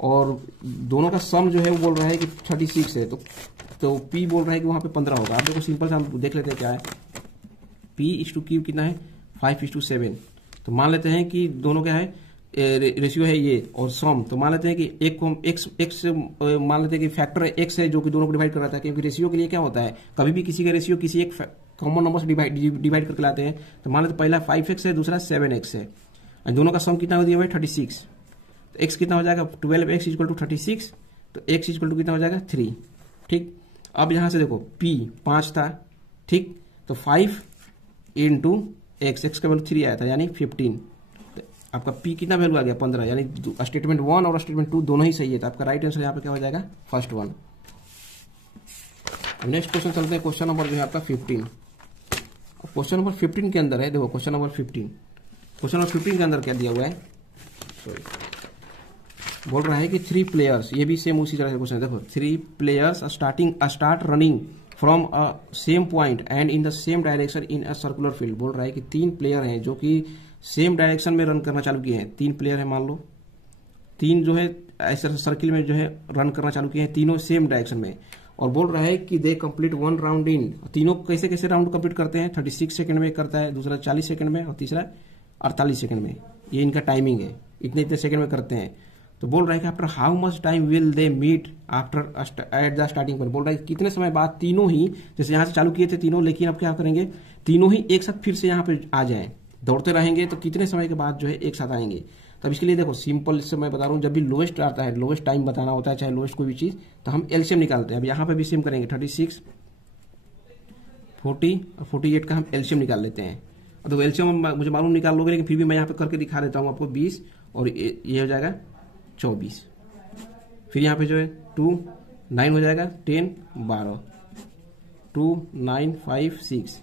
और दोनों का सम जो है वो बोल रहा है कि 36 है, तो P बोल रहा है कि वहां पे 15 होगा। आप देखो सिंपल से हम देख लेते हैं क्या है, P/Q कितना है 5:7, तो मान लेते हैं कि दोनों क्या है रेशियो है ये, और सम तो मान लेते हैं कि एक को एक्स मान लेते हैं कि फैक्टर एक्स है जो कि दोनों को डिवाइड कर रहा था, क्योंकि रेशियो के लिए क्या होता है कभी भी किसी का रेशियो किसी एक कॉमन नंबर से डिवाइड करके लाते हैं। तो मान लेते पहला 5x है, दूसरा 7x है, और दोनों का सम कितना दिया हुआ है 36, तो x कितना हो जाएगा 12x = 36, तो x = कितना हो जाएगा 3। ठीक, अब यहां से देखो P 5 था, ठीक, तो 5 × x का वैल्यू 3 आया था यानी 15, आपका P कितना वैल्यू आ गया 15, यानी स्टेटमेंट 1 और स्टेटमेंट 2 दोनों ही सही है, तो आपका राइट आंसर यहाँ पे क्या हो जाएगा फर्स्ट वन। नेक्स्ट क्वेश्चन चलते हैं, क्वेश्चन नंबर जो है आपका 15। क्वेश्चन नंबर 15 के अंदर है, देखो क्वेश्चन नंबर 15 के अंदर क्या दिया हुआ है, बोल रहा है कि 3 प्लेयर्स, ये भी सेम उसी तरह से क्वेश्चन है। देखो 3 players start running from a same point and in the same direction in a circular field. बोल रहा है कि 3 प्लेयर हैं जो कि सेम डायरेक्शन में रन करना चालू किए हैं। 3 प्लेयर है मान लो, 3 जो है ऐसे सर्किल में जो है रन करना चालू किए हैं, तीनों सेम डायरेक्शन में। और बोल रहा है कि दे कंप्लीट 1 राउंड इन। तीनों कैसे कैसे राउंड कंप्लीट करते हैं, 36 सेकंड में करता है, दूसरा 40 सेकंड में और तीसरा 48 सेकंड में। ये इनका टाइमिंग है, इतने इतने सेकंड में करते हैं। तो बोल रहा है कि after how much time will they meet after at the starting point. बोल रहा है कि कितने समय बाद तीनों ही, जैसे यहाँ से चालू किए थे तीनों, लेकिन अब क्या करेंगे, तीनों ही एक साथ फिर से यहाँ पे आ जाए, दौड़ते रहेंगे तो कितने समय के बाद जो है एक साथ आएंगे। तब इसके लिए देखो सिंपल, इससे मैं बता रहा हूँ, जब भी लोएस्ट आता है, लोएस्ट टाइम बताना होता है, चाहे लोएस्ट कोई भी चीज, तो हम एलसीएम निकालते हैं। अब यहाँ पे भी सेम करेंगे, 36, 40 और 48 का हम एलसीएम निकाल लेते हैं। अब देखो एलसीएम मुझे मालूम निकाल लोगे, लेकिन फिर भी मैं यहाँ पे करके दिखा देता हूँ आपको। 20 और ये हो जाएगा 24, फिर यहाँ पे जो है 2 9 हो जाएगा, 10 12, 2 9 5 6,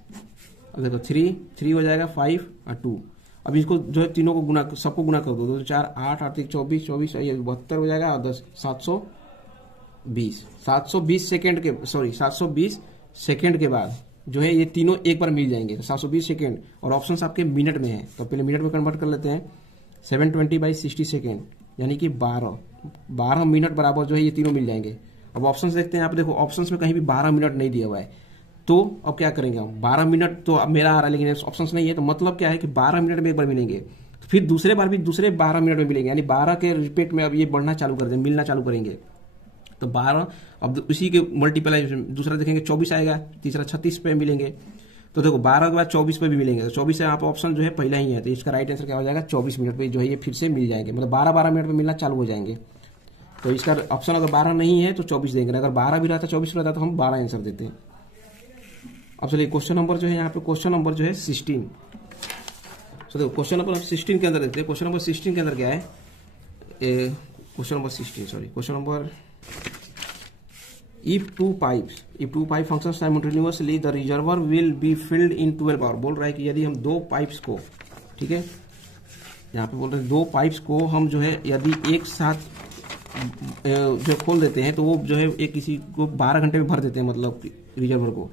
अब देखो 3 हो जाएगा, 5 और 2। अब इसको जो है तीनों को गुना, सबको गुना कर दो, 2 4 8 8 24 24, ये 72 हो जाएगा, और 10 720 सेकेंड के, सॉरी 720 सेकेंड के बाद जो है ये तीनों एक बार मिल जाएंगे। तो 720 सेकेंड, और ऑप्शन आपके मिनट में है, तो पहले मिनट में कन्वर्ट कर लेते हैं। 720/60 सेकेंड यानी कि 12 मिनट बराबर जो है ये तीनों मिल जाएंगे। अब ऑप्शन देखते हैं, आप देखो ऑप्शन में कहीं भी 12 मिनट नहीं दिया हुआ है, तो अब क्या करेंगे हम, 12 मिनट तो अब मेरा आ रहा है, लेकिन ऑप्शन नहीं है, तो मतलब क्या है कि 12 मिनट में एक बार मिलेंगे, फिर दूसरे बार भी दूसरे 12 मिनट में मिलेंगे, यानी 12 के रिपीट में अब ये बढ़ना चालू कर देंगे, मिलना चालू करेंगे। तो 12, अब उसी के मल्टीप्लाई, दूसरा देखेंगे 24 आएगा, तीसरा 36 पे मिलेंगे। तो देखो 12 के बाद 24 पे भी मिलेंगे, तो 24 से यहाँ पे ऑप्शन जो है पहला ही है, तो इसका राइट आंसर क्या हो जाएगा, 24 मिनट पे जो है ये फिर से मिल जाएंगे, मतलब 12 मिनट में मिलना चालू हो जाएंगे। तो इसका ऑप्शन अगर 12 नहीं है तो 24 देंगे, अगर 12 भी रहता 24 रहता तो हम 12 आंसर देते हैं। अब चलिए क्वेश्चन नंबर जो है यहाँ पे, क्वेश्चन नंबर जो है 16। तो देखो क्वेश्चन नंबर 16 के अंदर देखते हैं। क्वेश्चन नंबर 16 के अंदर क्या है, question number 16 sorry, question number, if two pipe functions simultaneously the reservoir will be filled in 12 hours। बोल रहा है कि यदि हम 2 पाइप्स को, ठीक है, यहाँ पे बोल रहे हैं 2 पाइप्स को हम जो है यदि एक साथ जो खोल देते हैं, तो वो जो है एक किसी को 12 घंटे में भर देते हैं, मतलब रिजर्वर को।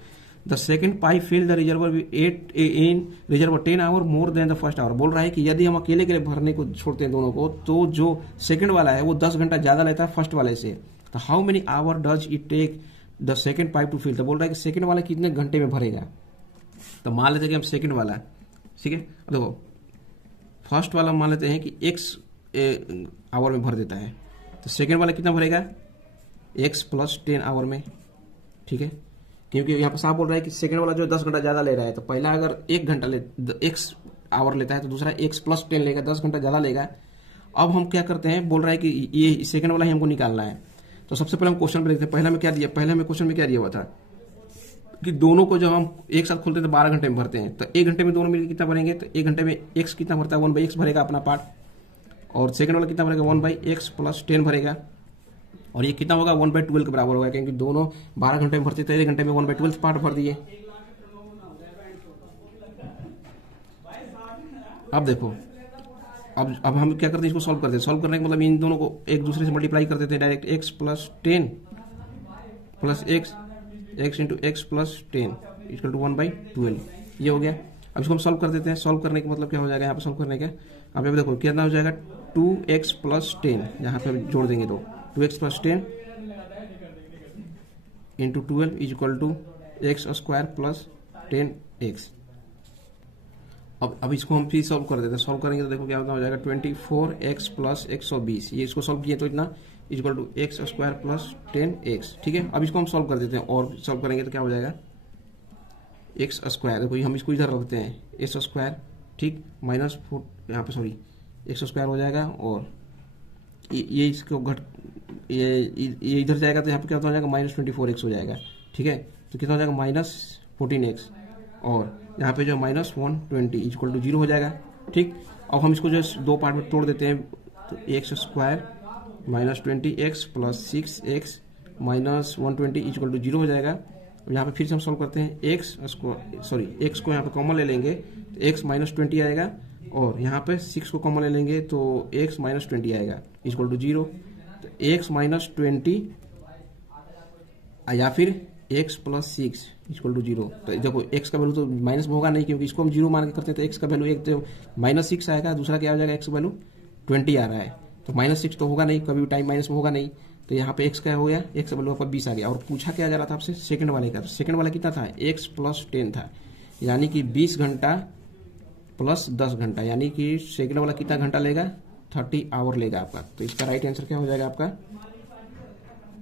The second pipe fill the reservoir in reservoir 10 hour more than the first hour. बोल रहा है कि यदि हम अकेले के लिए भरने को छोड़ते हैं दोनों को, तो जो सेकंड वाला है वो 10 घंटा ज्यादा लेता है फर्स्ट वाले से। तो how many hour does it take the second pipe to fill. तो बोल रहा है कि सेकंड वाला कितने घंटे में भरेगा। तो मान लेते हैं कि हम सेकंड वाला, ठीक है, देखो फर्स्ट वाला मान लेते हैं कि x आवर में भर देता है, तो सेकंड वाला कितना भरेगा, x + 10 आवर में, ठीक है, क्योंकि यहाँ पर साफ बोल रहा है कि सेकंड वाला जो 10 घंटा ज्यादा ले रहा है, तो पहला अगर 1 घंटा x आवर लेता है, तो दूसरा x + 10 लेगा, 10 घंटा ज्यादा लेगा। अब हम क्या करते हैं, बोल रहा है कि ये सेकंड वाला ही हमको निकालना है। तो सबसे पहले हम क्वेश्चन पे देखते हैं, पहला में क्या दिया, पहले में क्वेश्चन में क्या दिया हुआ था कि दोनों को जब हम एक साथ खोलते हैं तो 12 घंटे में भरते हैं, तो 1 घंटे में दोनों मिलकर कितना भरेंगे, तो 1 घंटे में x कितना भरता है, 1/x भरेगा अपना पार्ट, और सेकंड वाला कितना भरेगा, 1/x + 10 भरेगा, और ये कितना होगा 1/12 के बराबर होगा, क्योंकि दोनों 12 घंटे में भरते थे, 1 घंटे में 1/12 पार्ट भर दिए। अब देखो, अब हम क्या करते हैं, इसको सॉल्व करते हैं। सॉल्व करने का मतलब इन दोनों को एक दूसरे से मल्टीप्लाई कर देते हैं डायरेक्ट, x + 10 + x × x + 10 = 1/12, ये हो गया। अब इसको हम सॉल्व कर देते हैं। सॉल्व करने का मतलब क्या हो जाएगा, यहाँ पे सॉल्व करने का, अब यहाँ पे देखो कितना हो जाएगा, 2x + 10, यहाँ पे जोड़ देंगे तो 2x + 10 × 12 = x² + 10x। अब इसको हम फिर सॉल्व कर देते हैं। सॉल्व करेंगे तो देखो क्या हो जाएगा, 24x + 120, ये इसको सॉल्व किए तो इतना = x² + 10x, ठीक है। अब इसको हम सॉल्व कर देते हैं, और सॉल्व करेंगे तो क्या हो जाएगा, x², देखो हम इसको इधर रखते हैं, x², ठीक, -4 यहाँ पे, सॉरी x² हो जाएगा, और ये इसको घट, ये इधर जाएगा तो यहाँ पे क्या हो जाएगा, -24x हो जाएगा, ठीक है। तो कितना हो जाएगा, -14x, और यहाँ पे जो -120 = 0 हो जाएगा, ठीक। अब हम इसको जो 2 पार्ट में तोड़ देते हैं, तो x² -20x + 6x -120 = 0 हो जाएगा। यहाँ पे फिर से हम सॉल्व करते हैं, x को यहाँ पे कॉमन ले लेंगे, तो x -20 आएगा, और यहाँ पे 6 को कॉमन ले लेंगे तो x -20 आएगा, = 0। तो x -20 या फिर एक्स प्लस 6 इक्वल टू 0। तो देखो एक्स का वैल्यू तो माइनस में होगा नहीं, क्योंकि इसको हम 0 मान के करते हैं, तो एक्स का वैल्यू एक तो -6 आएगा, दूसरा क्या हो जाएगा, एक्स का वैल्यू 20 आ रहा है, तो -6 तो होगा नहीं, कभी भी टाइम माइनस में होगा नहीं। तो यहाँ पे एक्स का हो गया, एक्स का वैल्यू आपका 20 आ गया। और पूछा क्या जा रहा था आपसे सेकंड वाले का, तो सेकंड वाला कितना था, एक्स प्लस 10 था, यानी कि 20 घंटा प्लस 10 घंटा, यानी कि सेकंड वाला कितना घंटा लेगा, 30 आवर लेगा आपका। तो इसका राइट आंसर क्या हो जाएगा आपका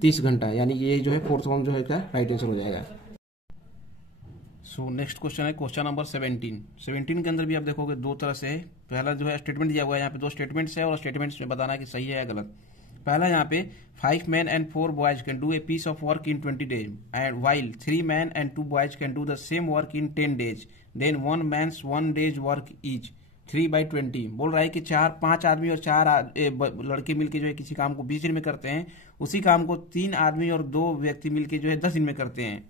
30 घंटा, यानी कि ये जो है फोर्थ वन जो है इसका राइट आंसर हो जाएगा। सो नेक्स्ट क्वेश्चन है क्वेश्चन नंबर 17 के अंदर भी आप देखोगे दो तरह से है। पहला जो है स्टेटमेंट दिया हुआ है, यहाँ पे दो स्टेटमेंट्स है और स्टेटमेंट्स में बताना है कि सही है या गलत। पहला यहाँ पे 5 men and 4 boys can do a piece of work in 20 days, and while 3 men and 2 boys can do the same work in 10 days, then one man's 1 day's work each 3/20। बोल रहा है कि 5 आदमी और 4 लड़के मिलके जो है किसी काम को 20 दिन में करते हैं, उसी काम को 3 आदमी और 2 व्यक्ति मिलके जो है 10 दिन में करते हैं।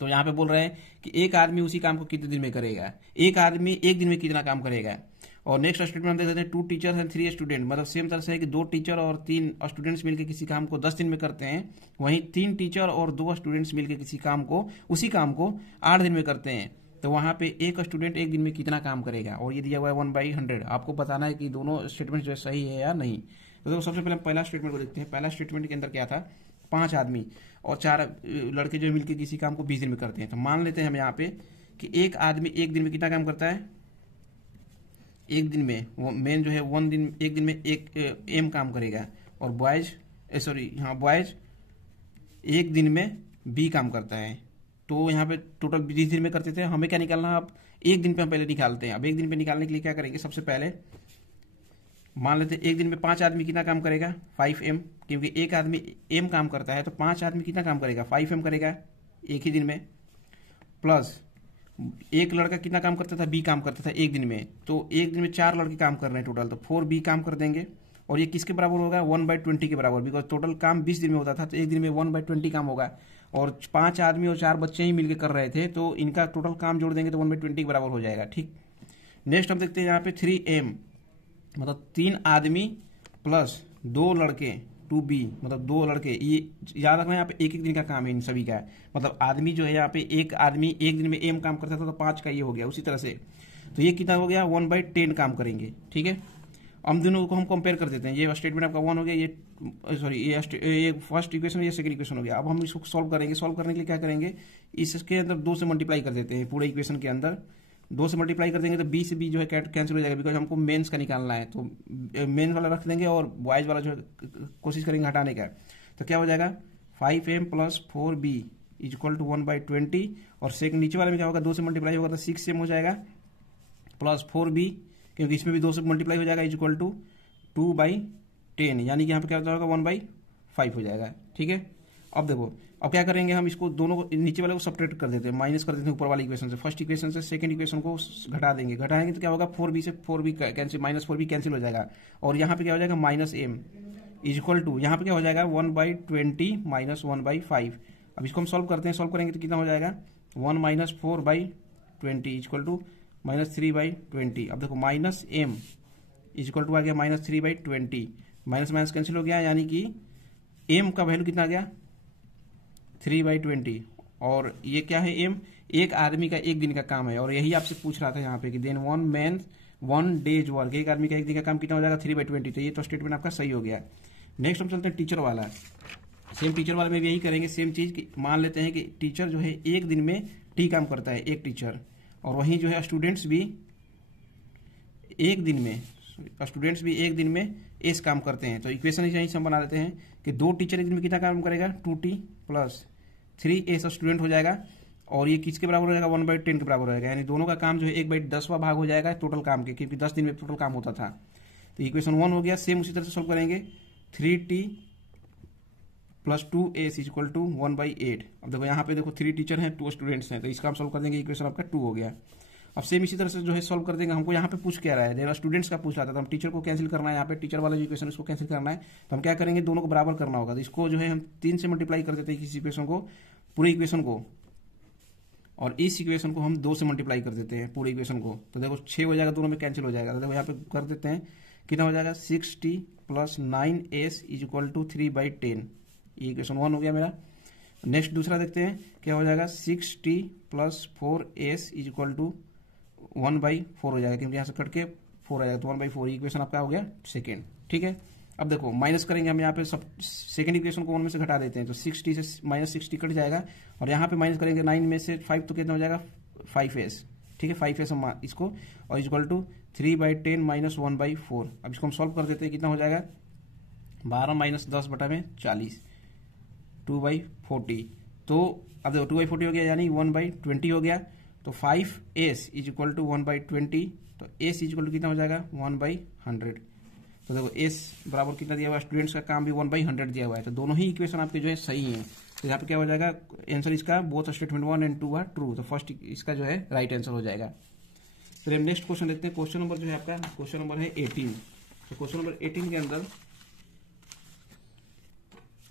तो यहाँ पे बोल रहे हैं कि एक आदमी उसी काम को कितने दिन में करेगा, एक आदमी एक दिन में कितना काम करेगा। और नेक्स्ट स्टेटमेंट हम देख सकते हैं 2 टीचर्स एंड 3 स्टूडेंट, मतलब सेम तरह से है कि 2 टीचर और 3 स्टूडेंट्स मिलकर किसी काम को 10 दिन में करते हैं, वहीं 3 टीचर और 2 स्टूडेंट्स मिलकर किसी काम को उसी काम को 8 दिन में करते हैं। तो वहां पे एक स्टूडेंट एक दिन में कितना काम करेगा, और ये दिया हुआ है 1/100। आपको बताना है कि दोनों स्टेटमेंट जो है सही है या नहीं। तो देखो सबसे पहले हम पहला स्टेटमेंट को देखते हैं। पहला स्टेटमेंट के अंदर क्या था, 5 आदमी और 4 लड़के जो मिलकर किसी काम को 20 दिन में करते हैं। तो मान लेते हैं हम यहाँ पे कि एक आदमी एक दिन में कितना काम करता है, एक दिन में वो मेन जो है एक दिन में एक एम काम करेगा, और बॉयज एक दिन में बी काम करता है। तो यहाँ पे टोटल 20 दिन में करते थे, हमें क्या निकालना है, अब एक दिन पे हम पहले निकालते हैं। अब एक दिन पे निकालने के लिए क्या करेंगे, सबसे पहले मान लेते हैं एक दिन में 5 आदमी कितना काम करेगा, 5m, क्योंकि एक आदमी m काम करता है, तो 5 आदमी कितना काम करेगा, 5m करेगा एक ही दिन में, प्लस एक लड़का कितना काम करता था, बी काम करता था एक दिन में। तो एक दिन में 4 लड़के काम कर रहे हैं टोटल, तो 4b काम कर देंगे। और ये किसके बराबर होगा, 1/20 के बराबर, बिकॉज टोटल काम 20 दिन में होता था, तो एक दिन में 1/20 काम होगा। और 5 आदमी और 4 बच्चे ही मिलकर कर रहे थे, तो इनका टोटल काम जोड़ देंगे तो 1/20 के बराबर हो जाएगा। ठीक, नेक्स्ट हम देखते हैं यहाँ पे 3m, मतलब 3 आदमी प्लस 2 लड़के 2b, मतलब 2 लड़के। ये याद रखना यहाँ पे एक दिन का काम है इन सभी का, मतलब आदमी जो है यहाँ पे एक आदमी एक दिन में m काम करता था, तो 5 का ये हो गया। उसी तरह से तो ये कितना हो गया, 1/10 काम करेंगे। ठीक है, हम दोनों को हम कंपेयर कर देते हैं। ये स्टेटमेंट आपका 1 हो गया, ये फर्स्ट इक्वेशन, ये सेकंड इक्वेशन हो गया। अब हम इसको सॉल्व करेंगे। सॉल्व करने के लिए क्या करेंगे, इसके अंदर 2 से मल्टीप्लाई कर देते हैं, पूरे इक्वेशन के अंदर 2 से मल्टीप्लाई कर देंगे तो b से b जो है कैंसिल हो जाएगा, बिकॉज हमको मेंस का निकालना है। तो मेन वाला रख देंगे और बॉयज वाला जो है कोशिश करेंगे हटाने का। तो क्या हो जाएगा, 5m plus 4b equal to 1/20, और सेकंड नीचे वाले में क्या होगा, 2 से मल्टीप्लाई होगा तो 6m हो जाएगा, प्लस 4b, क्योंकि इसमें भी 2 से मल्टीप्लाई हो जाएगा, इक्वल टू 2/10, यानी कि यहाँ पे क्या होगा 1/5 हो जाएगा। ठीक है, अब देखो अब क्या करेंगे, हम इसको दोनों को नीचे वाले को सब्ट्रैक्ट कर देते हैं, माइनस कर देते हैं ऊपर वाली इक्वेशन से। फर्स्ट इक्वेशन से सेकंड इक्वेशन को घटा देंगे, घटाएंगे तो क्या होगा, 4b से 4b कैंसिल, -4b कैंसिल हो जाएगा, और यहाँ पे क्या हो जाएगा -m इक्वल टू, यहाँ पे क्या हो जाएगा 1/20 माइनस 1/5। अब इसको हम सॉल्व करते हैं, सॉल्व करेंगे तो कितना हो जाएगा 1 - 4/20 इक्वल टू -3/20। अब देखो -m इक्वल टू आ गया -3/20, माइनस माइनस कैंसिल हो गया, यानी कि m का वैल्यू कितना आ गया 3/20। और ये क्या है, m एक आदमी का एक दिन का काम है, और यही आपसे पूछ रहा था यहाँ पे कि देन 1 man 1 day's वर्क, एक आदमी का एक दिन का काम कितना हो जाएगा 3/20। तो ये तो स्टेटमेंट आपका सही हो गया। नेक्स्ट हम चलते हैं टीचर वाला। सेम टीचर वाले में भी यही करेंगे, सेम चीज। मान लेते हैं कि टीचर जो है एक दिन में टी काम करता है, एक टीचर, और वहीं जो है स्टूडेंट्स भी एक दिन में एस काम करते हैं। तो इक्वेशन यहीं से हम बना देते हैं कि 2 टीचर एक दिन में कितना काम करेगा, 2t प्लस 3s स्टूडेंट हो जाएगा, और ये किसके बराबर हो जाएगा 1/10 के बराबर हो जाएगा, यानी दोनों का काम जो है 1/10वां भाग हो जाएगा टोटल काम के, क्योंकि 10 दिन में टोटल काम होता था। तो इक्वेशन 1 हो गया। सेम उसी तरह से सोल्व करेंगे, 3t plus 2s equal to 1/8। अब देखो यहाँ पे देखो 3 टीचर हैं 2 स्टूडेंट्स हैं, तो इसका हम सोल्व कर देंगे, इक्वेशन आपका 2 हो गया। अब सेम इसी तरह से जो है सोल्व कर देंगे। हमको यहाँ पे पूछ क्या रहा है, देर स्टूडेंट्स का पूछ रहा था, तो हम टीचर को कैंसिल करना है, यहाँ पे टीचर वाला जो इक्वेशन इसको कैंसिल करना है। तो हम क्या करेंगे, दोनों को बराबर करना होगा। तो इसको जो है हम 3 से मल्टीप्लाई कर देते हैं किसी इक्वेशन को, पूरे इक्वेशन को, और इस इक्वेशन को हम 2 से मल्टीप्लाई कर देते हैं पूरे इक्वेशन को। तो देखो 6 हो जाएगा, दोनों में कैंसिल हो जाएगा। तो देखो यहाँ पे कर देते हैं, कितना हो जाएगा 6t plus 9s equal to 3/10। ये इक्वेशन 1 हो गया मेरा। नेक्स्ट दूसरा देखते हैं क्या हो जाएगा, 6t plus 4s is equal to 1/4 हो जाएगा, क्योंकि यहाँ से कट के 4 आएगा तो 1/4 इक्वेशन आपका हो गया सेकेंड। ठीक है, अब देखो माइनस करेंगे हम यहाँ पे, सब सेकंड इक्वेशन को 1 में से घटा देते हैं तो 6t से -6t कट जाएगा, और यहाँ पे माइनस करेंगे 9 में से 5 तो कितना हो जाएगा 5s। ठीक है, 5s हम इसको, और इक्वल टू 3/10 - 1/4। अब इसको हम सॉल्व कर देते हैं, कितना हो जाएगा 12 - 10 बटा में 40, 2/40। तो अब देखो 2/40 हो गया यानी 1/20 हो गया, तो 5s इज इक्वल टू 1/20, तो s इज इक्वल टू कितना हो जाएगा 1/100। तो देखो s बराबर कितना दिया हुआ है, स्टूडेंट्स का काम भी 1/100 दिया हुआ है, तो दोनों ही इक्वेशन आपके जो है सही है। तो यहाँ पे क्या हो जाएगा आंसर इसका, both statement 1 and 2 are true, तो फर्स्ट इसका जो है राइट आंसर हो जाएगा। फिर हम नेक्स्ट क्वेश्चन देखते हैं, क्वेश्चन नंबर जो है आपका, क्वेश्चन नंबर है 18। तो क्वेश्चन नंबर 18 के अंदर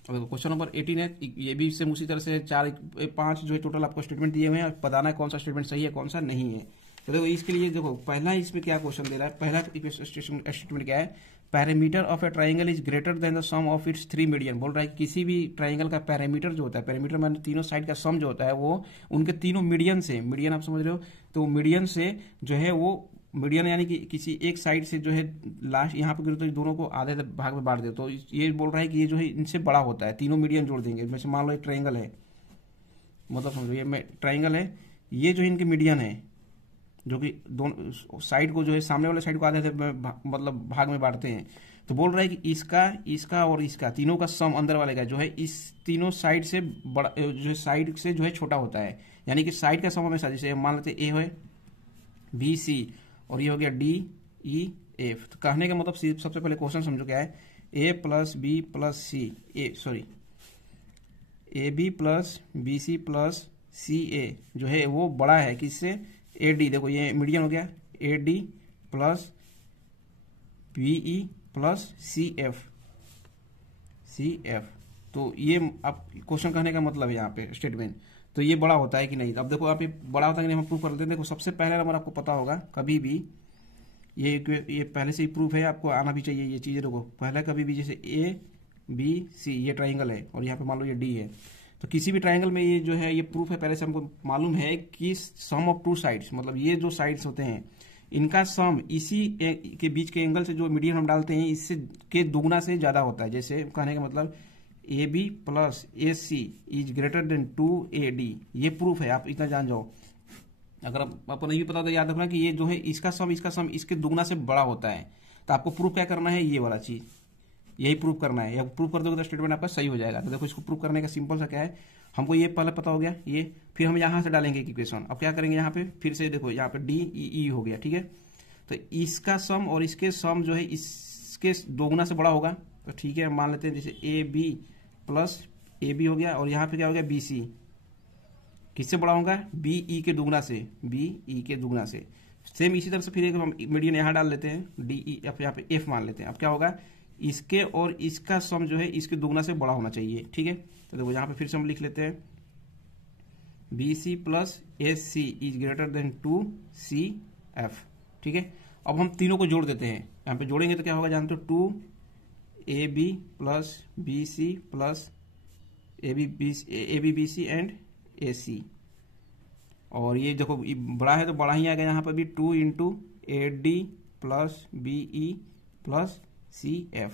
क्वेश्चन नंबर 18 है, ये भी सेम उसी तरह से 4-5 जो है टोटल आपको स्टेटमेंट दिए हुए हैं, बताना है कौन सा स्टेटमेंट सही है कौन सा नहीं है। तो देखो इसके लिए देखो पहला इसमें क्या क्वेश्चन दे रहा है, पहला स्टेटमेंट क्या है, parameter of a triangle is greater than the sum of its 3 median. बोल रहा है कि किसी भी ट्राइंगल का पैरामीटर जो होता है, पैरामीटर माने तीनों साइड का सम जो होता है वो उनके तीनों मीडियन से, मीडियन आप समझ रहे हो, तो मीडियन से जो है वो मीडियन यानी कि किसी एक साइड से जो है लास्ट यहाँ पे गिरो तो दोनों को आधे भाग में बांट दे, तो ये बोल रहा है कि ये जो है इनसे बड़ा होता है, तीनों मीडियन जोड़ देंगे। जैसे मान लो एक ट्राइंगल है, मतलब समझो ये ट्राइंगल है, ये जो है इनके मीडियन है, जो कि दोनों साइड को जो है सामने वाले साइड को आधे मतलब भाग में बांटते हैं। तो बोल रहा है कि इसका और इसका तीनों का सम अंदर वाले का जो है इस तीनों साइड से बड़ा, जो है साइड से जो है छोटा होता है, यानी कि साइड का सम हमेशा, जैसे मान लेते ए है BC और ये हो गया DEF। तो कहने का मतलब सबसे पहले क्वेश्चन समझो क्या है, A + B + C, AB + BC + CA जो है वो बड़ा है किससे, AD। देखो ये मीडियन हो गया, AD + BE + CF। तो ये अब क्वेश्चन कहने का मतलब है यहाँ पे स्टेटमेंट, तो ये बड़ा होता है कि नहीं। अब देखो आप ये बड़ा होता है कि नहीं हम प्रूव कर लेते हैं। देखो सबसे पहले नंबर आपको पता होगा, कभी भी ये पहले से ही प्रूफ है, आपको आना भी चाहिए ये चीजें। देखो पहले कभी भी जैसे ABC ये ट्राइंगल है और यहाँ पे मान लो ये D है, तो किसी भी ट्राइंगल में ये जो है ये प्रूफ है, पहले से हमको मालूम है कि सम ऑफ 2 साइड्स, मतलब ये जो साइड्स होते हैं इनका सम इसी के बीच के एंगल से जो मीडियन हम डालते हैं इससे के दुगना से ज्यादा होता है। जैसे कहने का मतलब AB + AC is greater then 2AD, ये प्रूफ है, आप इतना जान जाओ। अगर आपको नहीं भी पता तो याद रखना कि ये जो है इसका सम इसके दुगना से बड़ा होता है। तो आपको प्रूफ क्या करना है, ये वाला चीज यही प्रूफ करना है, या प्रूफ कर दोगे तो स्टेटमेंट आपका सही हो जाएगा। तो देखो इसको प्रूफ करने का सिंपल सा क्या है, हमको ये पहले पता हो गया ये, फिर हम यहां से डालेंगे इक्वेशन। अब क्या करेंगे यहाँ पे फिर से देखो यहाँ पे DEE हो गया, ठीक है। तो इसका सम और इसके सम जो है इसके दोगुना से बड़ा होगा, तो ठीक है मान लेते हैं जैसे AB + AB हो गया, और यहाँ पे क्या हो गया BC, किससे बड़ा होगा BE के दुगना से, BE के दुगना से। सेम इसी तरह से फिर एक हम मीडियन यहाँ डाल लेते हैं DEF, यहाँ पे F मान लेते हैं। अब क्या होगा, इसके और इसका सम जो है इसके दुगना से बड़ा होना चाहिए, ठीक है। तो देखो यहाँ पे फिर से हम लिख लेते हैं BC + AC is greater then 2CF, ठीक है। अब हम तीनों को जोड़ देते हैं, यहाँ पे जोड़ेंगे तो क्या होगा जानते हो, 2AB + BC + ABBC and AC। और ये देखो बड़ा है तो बड़ा ही आएगा, यहाँ पर भी 2 × AD + BE + CF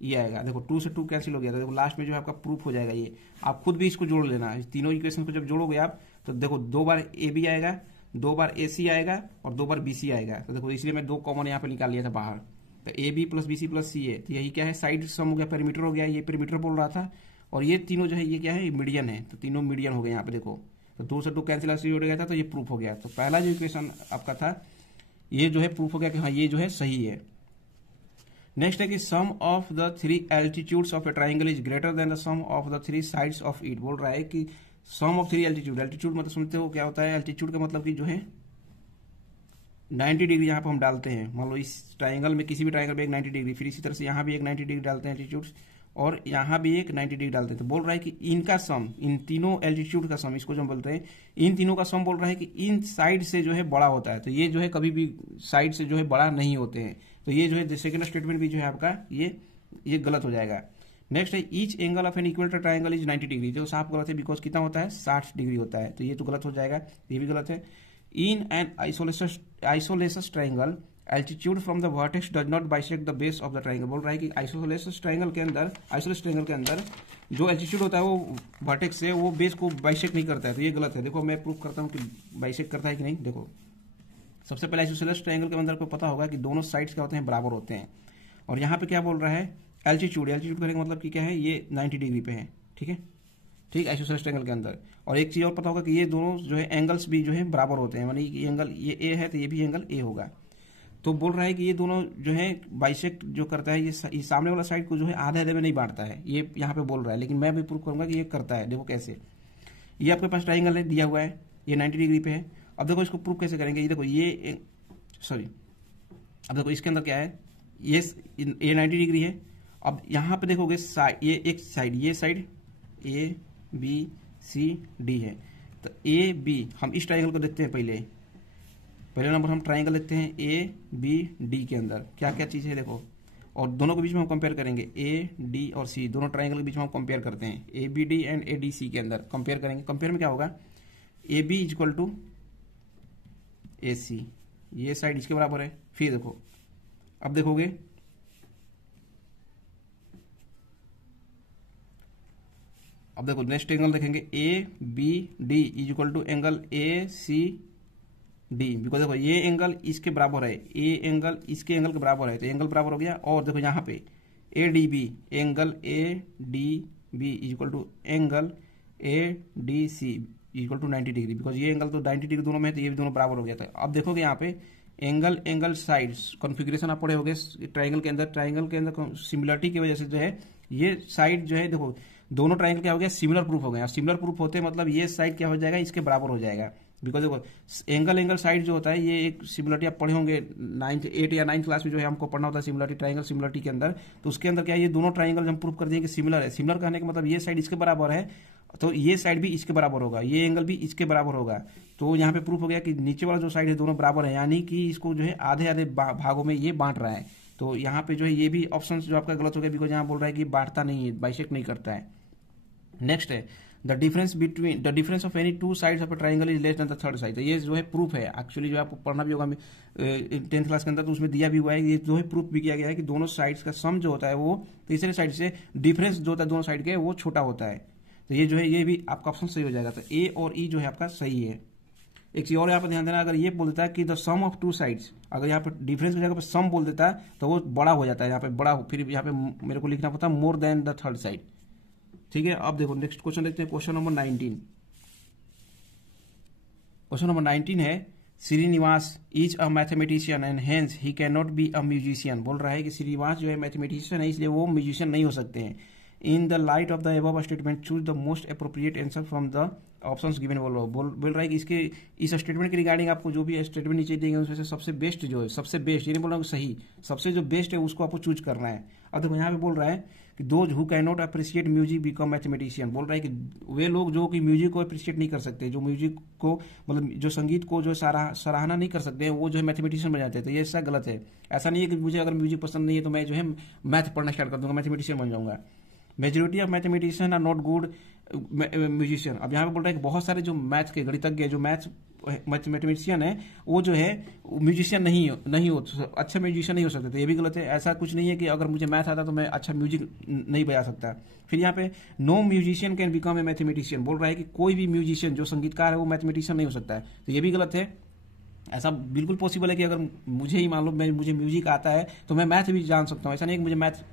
ये आएगा। देखो 2 से 2 कैंसिल हो गया, तो देखो लास्ट में जो है आपका प्रूफ हो जाएगा ये। आप खुद भी इसको जोड़ लेना, तीनों इक्वेशन को जब जोड़ोगे आप तो देखो 2 बार AB आएगा, 2 बार AC आएगा और 2 बार BC आएगा। तो देखो इसलिए मैं 2 कॉमन यहाँ पे निकाल लिया था बाहर, तो AB + BC + CA। तो यही क्या है, साइड सम हो गया, पेरीमीटर हो गया, ये पेरीमीटर बोल रहा था। और ये तीनों जो है ये क्या है, मीडियन है, तो तीनों मीडियन हो गए यहाँ पे देखो। तो 2 से 2 कैंसिल हो गया था, तो ये प्रूफ हो गया। तो पहला जो इक्वेशन आपका था ये जो है प्रूफ हो गया कि हाँ ये जो है सही है। नेक्स्ट है कि sum of the 3 altitudes of a triangle is greater than the sum of the 3 sides of it. बोल रहा है कि सम ऑफ 3 एल्टीट्यूड, एल्टीट्यूड मतलब सुनते हो क्या होता है, एल्टीट्यूड का मतलब कि जो है 90 डिग्री यहाँ पर हम डालते हैं। मान लो इस ट्राइंगल में, किसी भी ट्राइंगल में एक 90 डिग्री, फिर इसी तरह से यहाँ भी एक 90 डिग्री डालते हैं एल्टीट्यूड, और यहाँ भी एक 90 डिग्री डालते हैं। तो बोल रहा है कि इनका सम, इन तीनों एल्टीट्यूड का सम, इसको जो हम बोलते हैं इन तीनों का सम, बोल रहा है कि इन साइड से जो है बड़ा होता है। तो ये जो है कभी भी साइड से जो है बड़ा नहीं होते हैं। तो ये जो है सेकंड स्टेटमेंट भी जो है आपका ये गलत हो जाएगा। नेक्स्ट है each angle of an equator triangle is 90 degree, तो साफ गलत है बिकॉज कितना होता है 60 डिग्री होता है, तो ये तो गलत हो जाएगा, ये भी गलत है। In an isosceles triangle altitude from the vertex does not bisect the base of the triangle, बोल रहा है कि आइसोलेसस ट्राइंगल के अंदर जो एल्टीट्यूड होता है वो वर्टेक्स से वो बेस को बाइसेक्ट नहीं करता है, तो ये गलत है। देखो मैं प्रूफ करता हूँ कि बाइसेक्ट करता है कि नहीं। देखो सबसे पहले आइसोसेलेस ट्रायंगल के अंदर को पता होगा कि दोनों साइड्स क्या होते हैं, बराबर होते हैं। और यहाँ पे क्या बोल रहा है, एल्टीट्यूड करने का मतलब कि क्या है, ये 90 डिग्री पे है, ठीक है, ठीक आइसोसेलेस ट्रायंगल के अंदर। और एक चीज और पता होगा कि ये दोनों जो है एंगल्स भी जो है बराबर होते हैं, यानी कि एंगल ये ए है तो ये भी एंगल ए होगा। तो बोल रहा है कि ये दोनों जो है बाइसेक्ट जो करता है, ये सामने वाला साइड को जो है आधे आधे में नहीं बांटता है, ये यहाँ पे बोल रहा है, लेकिन मैं भी प्रूव करूंगा कि ये करता है। देखो कैसे, ये आपके पास ट्राइंगल है दिया हुआ है, ये 90 डिग्री पे है। अब देखो इसको प्रूव कैसे करेंगे, ये देखो ये सॉरी, अब देखो इसके अंदर क्या है, ये 90 डिग्री है। अब यहां पे देखोगे ये एक साइड, ये side A B C D है, तो ए बी हम इस ट्राइंगल को देखते हैं, पहले नंबर हम ट्राइंगल देखते हैं ए बी डी के अंदर क्या क्या चीज है देखो, और दोनों के बीच में हम कंपेयर करेंगे, ए डी और सी दोनों ट्राइंगल के बीच में हम कंपेयर करते हैं, A B D and A D C के अंदर कंपेयर करेंगे। कंपेयर में क्या होगा, A B is equal to A C, ये साइड इसके बराबर है। फिर देखो, अब देखोगे अब देखो नेक्स्ट एंगल देखेंगे, A B D is equal to angle A C D, because देखो ये एंगल इसके बराबर है, ए एंगल इसके एंगल के बराबर है, तो एंगल बराबर हो गया। और देखो यहाँ पे A D B, angle A D B is equal to angle A D C equal to 90 degree, because ये एंगल तो 90 डिग्री दोनों में है, तो ये भी दोनों बराबर हो गया था। अब देखोगे यहाँ पे एंगल साइड्स कॉन्फ़िगरेशन आप पढ़े होगे ट्राइंगल के अंदर सिमिलरिटी की वजह से जो है ये साइड जो है, देखो दोनों ट्राइंगल क्या हो गया, सिमिलर प्रूफ हो गया। और सिमिलर प्रूफ होते मतलब ये साइड क्या हो जाएगा, इसके बराबर हो जाएगा, बिकॉज देखो एंगल साइड जो होता है ये एक सिमिलरिटी आप पढ़े होंगे 8 या 9 क्लास में, जो है हमको पढ़ना होता है सिमिलरिटी, ट्राइंगल सिमिलरिटी के अंदर। तो उसके अंदर क्या है, ये दोनों ट्राइंगल हम प्रूफ कर देंगे सिमिलर है। सिमिलर कहने का मतलब ये साइड इसके बराबर है, तो ये साइड भी इसके बराबर होगा, ये एंगल भी इसके बराबर होगा। तो यहाँ पे प्रूफ हो गया कि नीचे वाला जो साइड है दोनों बराबर है, यानी कि इसको जो है आधे आधे भागों में ये बांट रहा है। तो यहाँ पे जो है ये भी ऑप्शन जो आपका गलत हो गया, बिकॉज यहाँ बोल रहा है कि बांटता नहीं है, बाइसेक्ट नहीं करता है। नेक्स्ट है the difference of any two sides of a triangle is less than the third side, तो ये जो है प्रूफ है। एक्चुअली जो आपको पढ़ना भी होगा 10th क्लास के अंदर, तो उसमें दिया भी हुआ है, ये जो है प्रूफ भी किया गया है कि दोनों साइड्स का सम जो होता है वो तीसरे साइड से डिफरेंस जो होता है दोनों साइड के वो छोटा होता है। तो ये जो है ये भी आपका ऑप्शन सही हो जाएगा, तो ए और ई जो है आपका सही है। एक चीज और यहाँ पर ध्यान देना, अगर ये बोल देता है कि the sum of two sides, अगर यहाँ पे डिफरेंस की जगह पे सम बोल देता है तो वो बड़ा हो जाता है, यहाँ पे बड़ा, फिर यहाँ पे मेरे को लिखना पड़ता है मोर देन द थर्ड साइड, ठीक है। अब देखो नेक्स्ट क्वेश्चन देखते हैं, क्वेश्चन नंबर 19। क्वेश्चन नंबर 19 है Srinivas is a mathematician and hence he can not be a musician, बोल रहा है कि श्रीनिवास जो है मैथमेटिशियन है इसलिए वो म्यूजिशियन नहीं हो सकते हैं। In the light of the above statement choose the most appropriate answer from the options given. बोल रहा है कि इसके इस स्टेटमेंट के रिगार्डिंग आपको जो भी स्टेटमेंट नीचे देंगे उसमें से सबसे बेस्ट जो है, सबसे बेस्ट, ये नहीं बोल रहा हूँ सही, सबसे जो बेस्ट है उसको आपको चूज करना है। अब देखो यहाँ पे बोल रहा है कि those who can not appreciate music become mathematician, बोल रहा है कि वे लोग जो कि म्यूजिक को अप्रिशिएट नहीं कर सकते, जो म्यूजिक को मतलब जो संगीत को जो सराहना नहीं कर सकते, वो जो है मैथमेटिशियन बन जाते हैं। तो ये ऐसा गलत है। ऐसा नहीं है कि मुझे अगर म्यूजिक पसंद नहीं है तो मैं जो है मैथ पढ़ना स्टार्ट कर दूंगा, मैथमेटिशियन बन जाऊंगा। Majority of mathematician are not good musician, अब यहाँ पे बोल रहा है कि बहुत सारे जो मैथ के गणितज्ञ जो मैथमेटिशियन है वो जो है म्यूजिशियन नहीं हो अच्छा म्यूजिशियन नहीं हो सकते, तो ये भी गलत है। ऐसा कुछ नहीं है कि अगर मुझे मैथ आता तो मैं अच्छा म्यूजिक नहीं बजा सकता। फिर यहाँ पे no musician can become a mathematician, बोल रहा है कि कोई भी म्यूजिशियन जो संगीतकार है वो मैथमेटिशियन नहीं हो सकता है, तो ये भी गलत है। ऐसा बिल्कुल पॉसिबल है कि अगर मुझे ही मान लो मुझे म्यूजिक आता है तो मैं मैथ भी जान सकता हूँ, ऐसा नहीं कि मुझे मैथ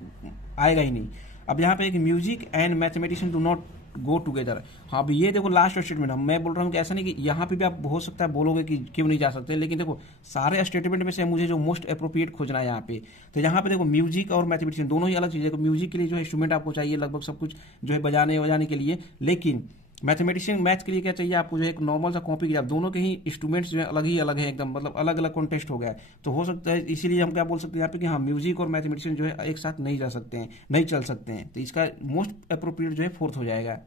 आएगा ही नहीं। अब यहाँ पे एक music and mathematician do not go together, हाँ अब ये देखो लास्ट स्टेटमेंट मैं बोल रहा हूँ कि ऐसा नहीं कि यहाँ पे भी आप हो सकता है बोलोगे कि क्यों नहीं जा सकते, लेकिन देखो सारे स्टेटमेंट में से मुझे जो मोस्ट अप्रोप्रिएट खोजना है यहाँ पे, तो यहाँ पे देखो म्यूजिक और मैथमेटिशियन दोनों ही अलग चीज है। म्यूजिक के लिए जो है इंस्ट्रूमेंट आपको चाहिए लगभग सब कुछ जो है बजाने के लिए, लेकिन मैथमेटिशियन मैथ के लिए क्या चाहिए आपको, जो एक नॉर्मल सा कॉपी किया, दोनों के ही इंस्ट्रूमेंट्स जो है अलग है एकदम, मतलब अलग अलग कॉन्टेस्ट हो गया है। तो हो सकता है इसीलिए हम क्या बोल सकते हैं यहाँ पे कि हाँ म्यूजिक और मैथमेटिशियन जो है एक साथ नहीं जा सकते हैं, नहीं चल सकते हैं, तो इसका मोस्ट अप्रोप्रिएट जो है 4th हो जाएगा।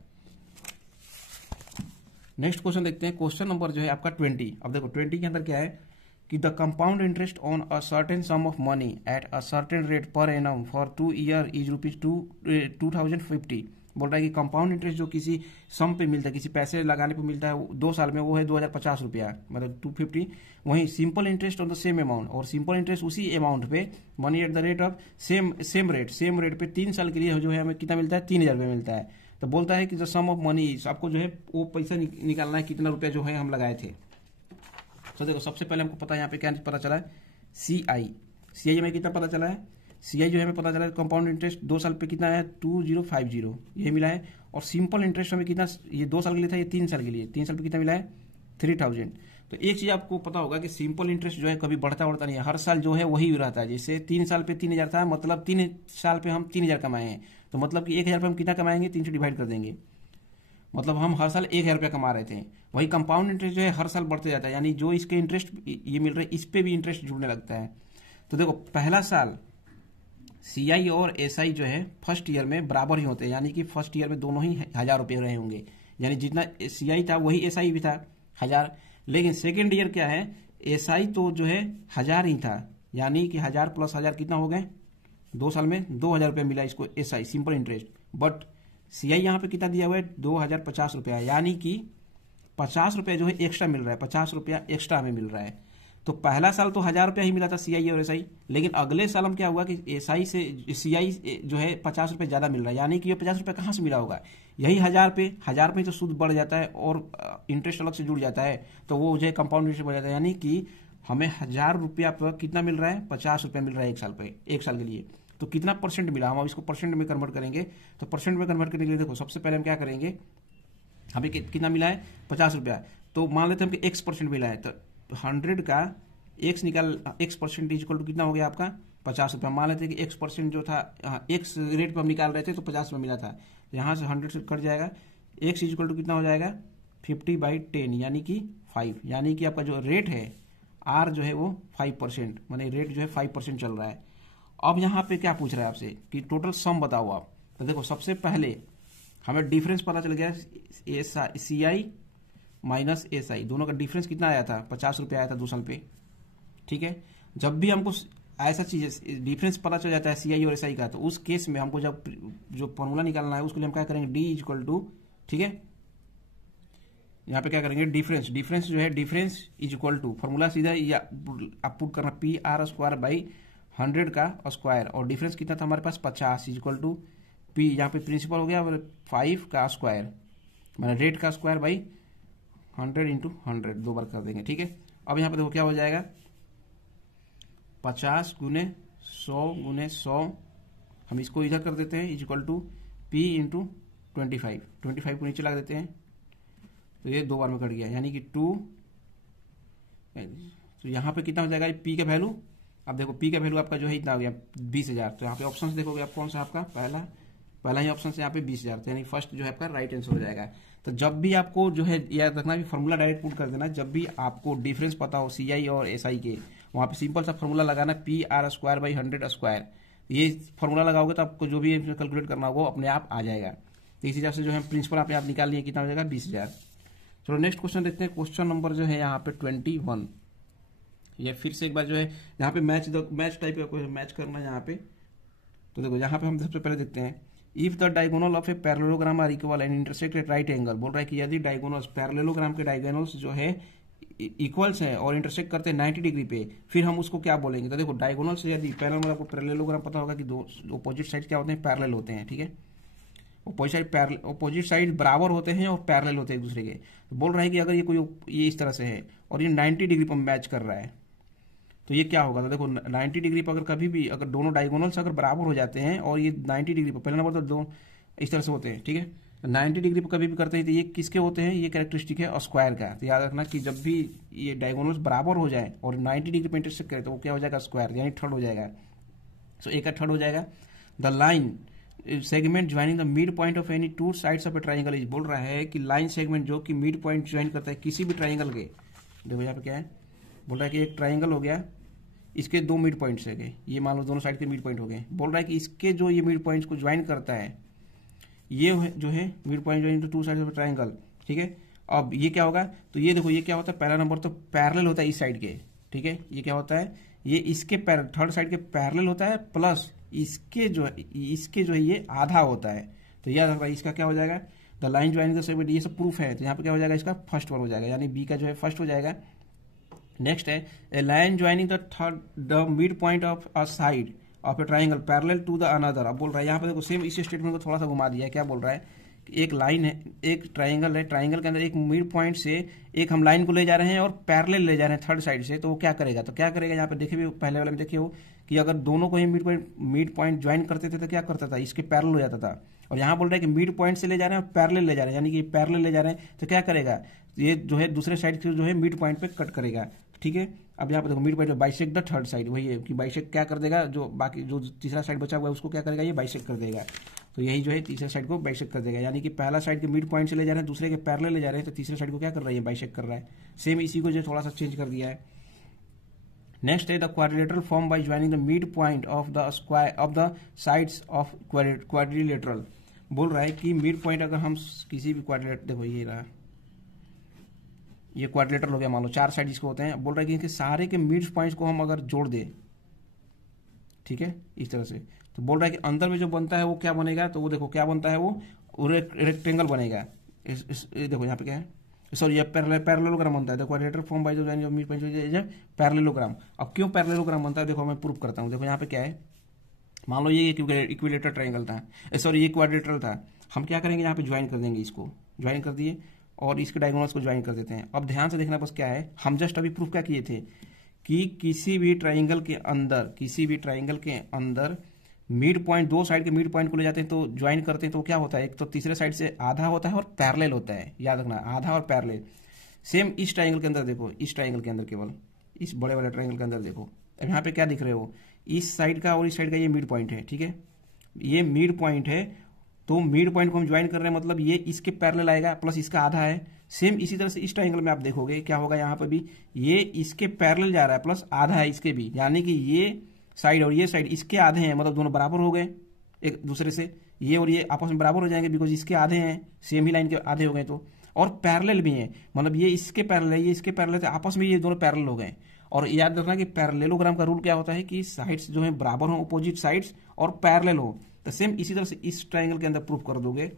नेक्स्ट क्वेश्चन देखते हैं, क्वेश्चन नंबर जो है आपका 20। अब देखो 20 के अंदर क्या है कि the compound interest on a certain some of money at a certain rate per annum for 2 year is rupees 2050। बोल रहा है कि कंपाउंड इंटरेस्ट जो किसी सम पे मिलता है, किसी पैसे लगाने पे मिलता है 2 साल में, वो है 2050 रुपया, मतलब 250। वहीं simple interest on the same amount, और सिंपल इंटरेस्ट उसी अमाउंट पे money at the rate of same rate पे 3 साल के लिए जो है हमें कितना मिलता है, 3000 रुपये मिलता है। तो बोलता है कि जो सम ऑफ मनी, आपको जो है वो पैसा निकालना है कितना रुपया जो है हम लगाए थे। तो देखो सबसे पहले हमको पता है यहाँ पे क्या पता चला है, सीआई हमें कितना पता चला है, सीआई जो है हमें पता चला है कंपाउंड इंटरेस्ट 2 साल पे कितना है 2050 ये मिला है। और सिंपल इंटरेस्ट हमें कितना, ये 2 साल के लिए था, ये 3 साल के लिए, 3 साल पे कितना मिला है 3000। तो एक चीज आपको पता होगा कि सिंपल इंटरेस्ट जो है कभी बढ़ता बढ़ता नहीं है, हर साल जो है वही रहता है। जैसे 3 साल पे 3000 था, मतलब 3 साल पे हम 3000 कमाए हैं, तो मतलब कि 1000 पे हम कितना कमाएंगे, 3 से डिवाइड कर देंगे, मतलब हम हर साल 1000 रुपया कमा रहे थे। वही कंपाउंड इंटरेस्ट जो है हर साल बढ़ते जाता है, यानी जो इसके इंटरेस्ट ये मिल रहा है इस पे भी इंटरेस्ट जुड़ने लगता है। तो देखो पहला साल सीआई और एसआई जो है फर्स्ट ईयर में बराबर ही होते हैं, यानी कि फर्स्ट ईयर में दोनों ही 1000 रुपये रहे होंगे, यानी जितना सीआई था वही एसआई भी था 1000। लेकिन सेकेंड ईयर क्या है, एसआई तो जो है 1000 ही था, यानी कि 1000 प्लस 1000 कितना हो गए, 2 साल में 2000 रुपये मिला इसको SI simple interest. But CI यहाँ पे कितना दिया हुआ है 2050 रुपया, यानी कि 50 रुपया जो है एक्स्ट्रा मिल रहा है, 50 रुपया एक्स्ट्रा हमें मिल रहा है। तो पहला साल तो 1000 रुपया ही मिला था सीआई और एसआई, लेकिन अगले साल हम क्या हुआ कि एसआई से सीआई जो है 50 रुपये ज्यादा मिल रहा है, यानी कि ये 50 रुपया कहाँ से मिला होगा, यही 1000 पे तो सूद बढ़ जाता है और इंटरेस्ट अलग से जुड़ जाता है, तो वो जो है कंपाउंड इंटरेस्ट बढ़ जाता है, यानी कि हमें 1000 रुपया पर कितना मिल रहा है, 50 रुपया मिल रहा है एक साल के लिए। तो कितना परसेंट मिला, हम अब इसको परसेंट में कन्वर्ट करेंगे। तो परसेंट में कन्वर्ट करने के लिए देखो सबसे पहले हम क्या करेंगे, हमें कितना मिला है 50 रुपया, तो मान लेते हैं कि x% मिला है, तो 100 का x निकाल, x% इक्वल टू कितना हो गया आपका 50 रुपया। मान लेते हैं कि x% जो था x रेट पर हम निकाल रहे थे तो 50 रुपया मिला था, तो यहाँ से 100 से कट जाएगा, x इक्वल टू कितना हो जाएगा 50/10 यानी कि 5, यानी कि आपका जो रेट है r जो है वो 5%, माने रेट जो है 5% चल रहा है। अब यहाँ पे क्या पूछ रहा है आपसे कि टोटल सम बताओ आप, तो देखो सबसे पहले हमें डिफरेंस पता चल गया, सीआई माइनस एसआई दोनों का डिफरेंस कितना आया था, 50 रुपया आया था 2 साल पे, ठीक है। जब भी हमको ऐसा चीज डिफरेंस पता चल जाता है सीआई और एसआई का, तो उस केस में हमको जब जो फॉर्मूला निकालना है उसके लिए हम क्या करेंगे, डी इक्वल टू, ठीक है, यहाँ पे क्या करेंगे डिफरेंस जो है difference is equal to, formula सीधा आप पुट करना PR² 100 का स्क्वायर, और डिफरेंस कितना था हमारे पास 50 इक्वल टू पी, यहाँ पे प्रिंसिपल हो गया 5 का स्क्वायर, मैंने रेट का स्क्वायर बाई 100 × 100 2 बार कर देंगे, ठीक है। अब यहाँ पे देखो क्या हो जाएगा, 50 × 100 × 100, हम इसको इधर कर देते हैं इक्वल टू P × 25 को नीचे लगा देते हैं, तो ये 2 बार में कट गया, यानी कि 2, तो यहाँ पे कितना हो जाएगा P का वैल्यू, अब देखो P का वैल्यू आपका जो है इतना हो गया 20,000। तो यहाँ पे ऑप्शन देखोगे आप कौन सा आपका पहला ही ऑप्शन से यहाँ पे 20,000, तो यानी फर्स्ट जो है आपका राइट आंसर हो जाएगा। तो जब भी आपको जो है याद रखना कि फॉर्मूला डायरेक्ट पुट कर देना, जब भी आपको डिफरेंस पता हो सीआई और एसआई के, वहां पे सिंपल सा फॉर्मूला लगाना PR²/100², ये फॉर्मूला लगाओगे तो आपको जो भी कैलकुलेट करना होगा अपने आप आ जाएगा। तो इस हिसाब से जो है प्रिंसिपल आप निकाल लिए, कितना हो जाएगा 20,000। चलो नेक्स्ट क्वेश्चन देखते हैं, क्वेश्चन नंबर जो है यहाँ पे 21। ये फिर से एक बार जो है यहाँ पे मैच टाइप का क्वेश्चन मैच करना है यहाँ पे। तो देखो यहाँ पे हम सबसे पहले देखते हैं, if the diagonal of a parallelogram are equal and intersect at right angle, बोल रहा है कि यदि डायगोनल्स पैरेललोग्राम के डायगोनल्स जो है इक्वल्स हैं और इंटरसेक्ट करते हैं 90 डिग्री पे, फिर हम उसको क्या बोलेंगे। तो देखो डायगोनल से यदि पैरेलल, आपको पैरेललोग्राम पता होगा कि दो अपोजिट साइड क्या होते हैं, पैरेलल होते हैं, ठीक है। अपोजिट साइड बराबर होते हैं और पैरेलल होते हैं एक दूसरे के। तो बोल रहा है कि अगर ये इस तरह से है और ये 90 डिग्री पर मैच कर रहा है, तो ये क्या होगा। तो देखो 90 डिग्री पर अगर कभी भी अगर दोनों डायगोनल्स अगर बराबर हो जाते हैं और ये 90 डिग्री पर, पहला नंबर तो दो इस तरह से होते हैं, ठीक है। 90 डिग्री पर कभी भी करते हैं तो ये किसके होते हैं, ये कैरेक्टरिस्टिक है स्क्वायर का। तो याद रखना कि जब भी ये डायगोनल्स बराबर हो जाए और 90 डिग्री पर इंटरसेक्ट करे तो वो क्या हो जाएगा, स्क्वायर, यानी थर्ड हो जाएगा। सो एक का थर्ड हो जाएगा। The line segment joining the mid point of any two sides of a triangle is, बोल रहा है कि लाइन सेगमेंट जो कि मिड पॉइंट ज्वाइन करता है किसी भी ट्राइंगल के। देखो यहाँ पे क्या है, बोल रहा है कि एक ट्राइंगल हो गया, इसके 2 मिड पॉइंट्स है, ये मान लो दोनों साइड के मिड पॉइंट हो गए। बोल रहा है कि इसके जो ये मिड पॉइंट्स को ज्वाइन करता है, ये जो है mid point join two 2 sides of triangle, ठीक है। अब ये क्या होगा, तो ये देखो ये क्या होता है, पहला नंबर तो पैरेलल होता है इस साइड के, ठीक है, ये क्या होता है, ये इसके थर्ड साइड के पैरेलल होता है, प्लस इसके जो है ये आधा होता है। तो याद रखना इसका क्या हो जाएगा, the line joining the segment, ये सब प्रूफ है, तो यहाँ पे क्या हो जाएगा, इसका फर्स्ट वन हो जाएगा, यानी बी का जो है फर्स्ट हो जाएगा। नेक्स्ट है a line joining the mid point of a side of a triangle parallel to the another. अब बोल रहा है यहाँ पे देखो सेम इस स्टेटमेंट को थोड़ा सा घुमा दिया है। क्या बोल रहा है कि एक लाइन है, एक ट्राइंगल है, ट्राइंगल के अंदर एक मिड पॉइंट से एक हम लाइन को ले जा रहे हैं और पैरेलल ले जा रहे हैं थर्ड साइड से, तो वो क्या करेगा, तो क्या करेगा यहाँ पे देखिए भी पहले वाले में देखिए हो कि अगर दोनों को ही मिड पॉइंट ज्वाइन करते थे तो क्या करता था, इसके पैरेलल हो जाता था। और यहाँ बोल रहा है कि मिड पॉइंट से ले जा रहे हैं और पैरेलल ले जा रहे हैं, यानी कि पैरेलल ले जा रहे हैं तो क्या करेगा, ये जो है दूसरे साइड से जो है मिड पॉइंट पे कट करेगा। ठीक है, अब यहाँ पे देखो मिड पॉइंट पे बाइसेक्ट द थर्ड साइड, वही है कि बाइसेक्ट क्या कर देगा, जो बाकी जो तीसरा साइड बचा हुआ है उसको क्या करेगा, ये बाइसेक्ट कर देगा। तो यही जो है तीसरे साइड को बाइसेक्ट कर देगा, यानी कि पहला साइड के मिड पॉइंट से ले जा रहे हैं, दूसरे के पैरेलल ले जा रहे हैं, तो तीसरे साइड को क्या कर रहा है, बाइसेक्ट कर रहा है। सेम इसी को जो थोड़ा सा चेंज कर दिया है। नेक्स्ट है the quadrilateral form by joining the mid point of the square of the sides of quadrilateral. बोल रहा है कि मिड पॉइंट अगर हम किसी भी क्वाड्रिलेटर, देखो ये रहा, ये क्वाड्रिलेटरल हो गया, मान लो चार साइड जिसको होते हैं, बोल रहा है कि इनके सारे के मिड पॉइंट्स को हम अगर जोड़ दें, ठीक है इस तरह से, तो बोल रहा है कि अंदर में जो बनता है वो क्या बनेगा, तो वो देखो क्या बनता है, वो रेक्टेंगल बनेगा। देखो यहाँ पे क्या है, सॉरी ये पैरेललोग्राम बनता है। देखो क्वाड्रिलेटरल फॉर्म बाय जो मिड पॉइंट पैरेललोग्राम। अब क्यों पैरेललोग्राम बनता है, देखो मैं प्रूव करता हूँ। देखो यहाँ पे क्या है, मान लो ये इक्विलेटर ट्राइंगल था, सॉरी ये क्वाड्रिलेटरल था, हम क्या करेंगे यहाँ पे ज्वाइन कर देंगे, इसको ज्वाइन कर दिए और इसके डायगोनल्स को ज्वाइन कर देते हैं। अब ध्यान से देखना बस क्या है, हम जस्ट अभी प्रूफ क्या किए थे कि किसी भी ट्राइंगल के अंदर मिड पॉइंट, दो साइड के मिड पॉइंट को ले जाते हैं तो ज्वाइन करते हैं, तो क्या होता है, एक तो तीसरे साइड से आधा होता है और पैरेलल होता है, याद रखना आधा और पैरेलल। सेम इस ट्राइंगल के अंदर देखो, इस ट्राइंगल के अंदर, केवल इस बड़े वाले ट्राइंगल के अंदर देखो, अब यहाँ पे क्या दिख रहे हो, इस साइड का और इस साइड का ये मिड पॉइंट है, ठीक है, ये मिड पॉइंट है, तो मिड पॉइंट को हम ज्वाइन कर रहे हैं, मतलब ये इसके पैरेलल आएगा प्लस इसका आधा है। सेम इसी तरह से इस ट्राइंगल में आप देखोगे क्या होगा, यहाँ पर भी ये इसके पैरेलल जा रहा है प्लस आधा है इसके भी, यानी कि ये साइड और ये साइड इसके आधे हैं, मतलब दोनों बराबर हो गए एक दूसरे से, ये और ये आपस में बराबर हो जाएंगे बिकॉज इसके आधे हैं, सेम ही लाइन के आधे हो गए, तो और पैरेलल भी हैं, मतलब ये इसके पैरेलल है, ये इसके पैरेलल है, आपस में ये दोनों पैरेलल हो गए। और याद रखना कि पैरेललोग्राम का रूल क्या होता है कि साइड्स जो है बराबर हो, अपोजिट साइड्स और पैरेलल हो। तो सेम इसी तरह से इस ट्राइंगल के अंदर प्रूफ कर दोगे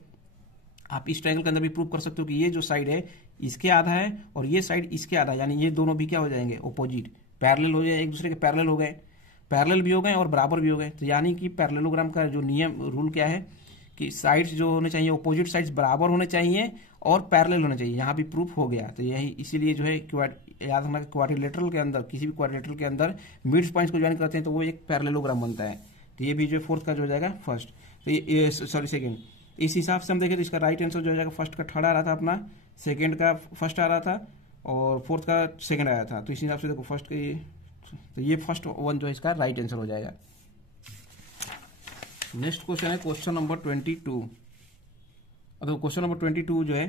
आप, इस ट्राइंगल के अंदर भी प्रूफ कर सकते हो कि ये जो साइड है इसके आधा है और ये साइड इसके आधा, यानी ये दोनों भी क्या हो जाएंगे, अपोजिट, पैरेलल हो जाए, एक दूसरे के पैरेलल हो गए, पैरेलल भी हो गए और बराबर भी हो गए। तो यानी कि पैरेललोग्राम का जो नियम रूल क्या है कि साइड्स जो होने चाहिए, अपोजिट साइड्स बराबर होने चाहिए और पैरेलल होने चाहिए, यहाँ भी प्रूफ हो गया। तो यही इसीलिए जो है याद रखना क्वाड्रिलेटरल के अंदर, किसी भी क्वाड्रिलेटरल के अंदर मिड पॉइंट्स को ज्वाइन करते हैं तो वो एक पैरेललोग्राम बनता है। तो ये भी जो फोर्थ का जो हो जाएगा फर्स्ट, तो ये सॉरी सेकेंड। इस हिसाब से हम देखें तो इसका राइट आंसर जो हो जाएगा, फर्स्ट का थर्ड आ रहा था अपना, सेकेंड का फर्स्ट आ रहा था और फोर्थ का सेकेंड आया था। तो इस हिसाब से देखो फर्स्ट का तो ये फर्स्ट वन जो है इसका राइट आंसर हो जाएगा। नेक्स्ट क्वेश्चन है क्वेश्चन नंबर 22। अब क्वेश्चन नंबर 22 जो है,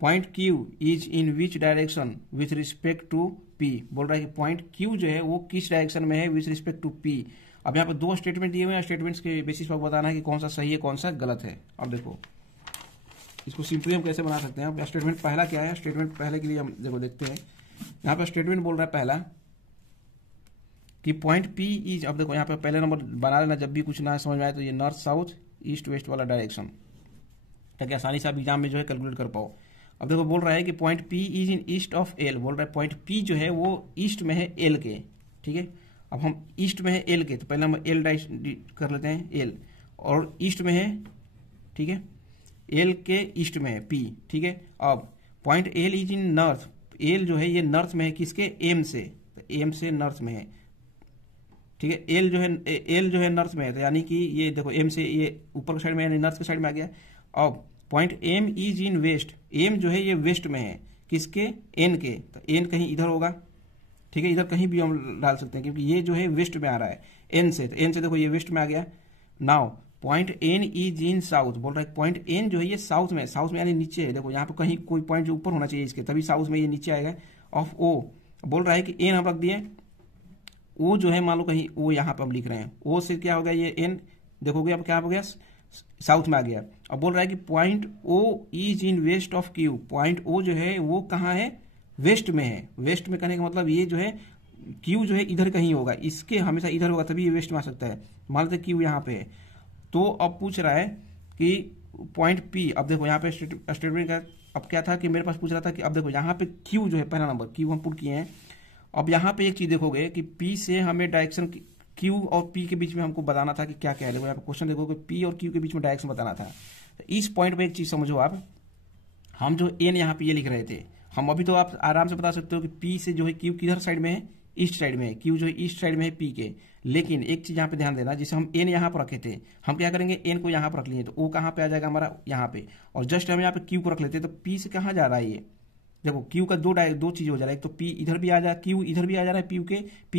point Q is in which direction with respect to P. बोल रहा है कि पॉइंट क्यू जो है वो किस डायरेक्शन में है विथ रिस्पेक्ट टू पी। अब यहाँ पर दो स्टेटमेंट दिए हुए हैं, स्टेटमेंट्स के बेसिस पर बताना है कि कौन सा सही है कौन सा गलत है। अब देखो इसको सिंपली हम कैसे बना सकते हैं। अब स्टेटमेंट पहला क्या है, स्टेटमेंट पहले के लिए हम देखो देखते हैं। यहाँ पर स्टेटमेंट बोल रहा है पहला कि पॉइंट पी इज, अब देखो यहाँ पे पहले नंबर बना लेना जब भी कुछ ना समझ में आए तो ये नॉर्थ साउथ ईस्ट वेस्ट वाला डायरेक्शन, ताकि आसानी से आप एग्जाम में जो है कैलकुलेट कर पाओ। अब देखो बोल रहा है कि point P is in east of L. बोल रहा है पॉइंट पी जो है वो ईस्ट में है एल के, ठीक है। अब हम ईस्ट में है एल के, तो पहले हम एल कर लेते हैं एल, और ईस्ट में है, ठीक है, एल के ईस्ट में है पी, ठीक है। अब point L is in north, L जो है ये नॉर्थ में है किसके, एम से, तो एम से नॉर्थ में है, ठीक है। एल जो है नॉर्थ में है, तो यानी कि ये देखो एम से ये ऊपर के साइड में यानी नॉर्थ के साइड में आ गया। अब point M is in west, M जो है ये वेस्ट में है किसके, एन के, तो एन कहीं इधर होगा, ठीक है, इधर कहीं भी हम डाल सकते हैं क्योंकि ये जो है वेस्ट में आ रहा है एन से, तो एन से देखो ये वेस्ट में आ गया। Now point N is in south, बोल रहा है पॉइंट एन जो है ये साउथ में यानी नीचे है। देखो यहाँ पे कहीं कोई पॉइंट जो ऊपर होना चाहिए इसके, तभी साउथ में ये नीचे आएगा। ऑफ ओ, बोल रहा है कि एन हम रख दिए, ओ जो है मान लो कहीं ओ यहाँ पर हम लिख रहे हैं, ओ से क्या हो गया ये एन, देखोगे अब क्या हो गया साउथ में आ गया। अब बोल रहा है कि point O is in west of Q, point O जो है वो कहाँ है, वेस्ट में है। वेस्ट में कहने का मतलब ये जो है क्यू जो है इधर कहीं होगा, इसके हमेशा इधर होगा तभी ये वेस्ट में आ सकता है। मान लेते क्यू यहाँ पे है, तो अब पूछ रहा है कि पॉइंट पी। अब देखो यहाँ पे स्टेटमेंट का अब क्या था कि मेरे पास पूछ रहा था कि अब देखो यहाँ पे क्यू जो है पहला नंबर क्यू हम पुट किए हैं। अब यहाँ पे एक चीज देखोगे कि पी से हमें डायरेक्शन क्यू और पी के बीच में हमको बताना था कि क्या क्या है। देखो यहाँ पे क्वेश्चन देखोगे पी और क्यू के बीच में डायरेक्शन बताना था। तो इस पॉइंट पे एक चीज समझो आप, हम जो एन यहाँ पे ये लिख रहे थे, हम अभी तो आप आराम से बता सकते हो कि पी से जो है क्यू किधर साइड में है, ईस्ट साइड में है। क्यू जो है ईस्ट साइड में है पी के। लेकिन एक चीज यहाँ पे ध्यान देना, जिसे हम एन यहाँ पर रखे थे, हम क्या करेंगे एन को यहाँ पर रख लिए तो ओ कहाँ पे आ जाएगा हमारा यहाँ पे, और जस्ट हम यहाँ पे क्यू को रख लेते हैं तो पी से कहाँ जा रहा है ये। देखो क्यू का दो चीज हो जा रहा है, एक तो पी इधर भी आ जा, क्यू इधर भी आ जा रहा है पी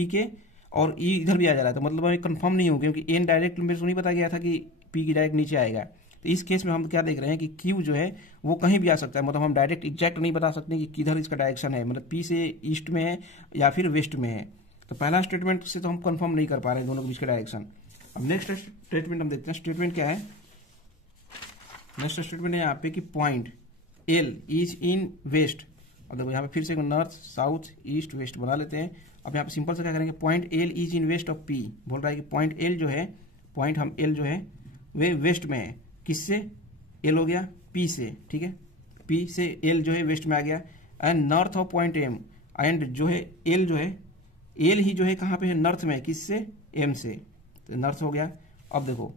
के और ई इधर भी आ जा रहा है। तो मतलब हमें कंफर्म नहीं हो, क्योंकि एन डायरेक्ट मेरे को नहीं पता गया था कि पी की डायरेक्ट नीचे आएगा। तो इस केस में हम क्या देख रहे हैं कि क्यू जो है वो कहीं भी आ सकता है, मतलब हम डायरेक्ट एग्जैक्ट नहीं बता सकते कि किधर इसका डायरेक्शन है, मतलब पी से ईस्ट में है या फिर वेस्ट में है। तो पहला स्टेटमेंट से तो हम कंफर्म नहीं कर पा रहे हैं दोनों के बीच का डायरेक्शन। अब नेक्स्ट स्टेटमेंट हम देखते हैं। स्टेटमेंट क्या है, नेक्स्ट स्टेटमेंट है यहाँ पे कि point L is in west. अब देखो यहाँ पे फिर से नॉर्थ साउथ ईस्ट वेस्ट बना लेते हैं। अब यहाँ पे सिंपल से क्या करेंगे, point L is in west of P. बोल रहा है कि पॉइंट एल जो है, पॉइंट हम एल जो है वे वेस्ट में है। किससे, एल हो गया पी से, ठीक है, पी से एल जो है वेस्ट में आ गया। And north of point M, and जो है एल जो है, एल ही जो है कहाँ पे है, नॉर्थ में, किससे, एम से, तो नॉर्थ हो गया। अब देखो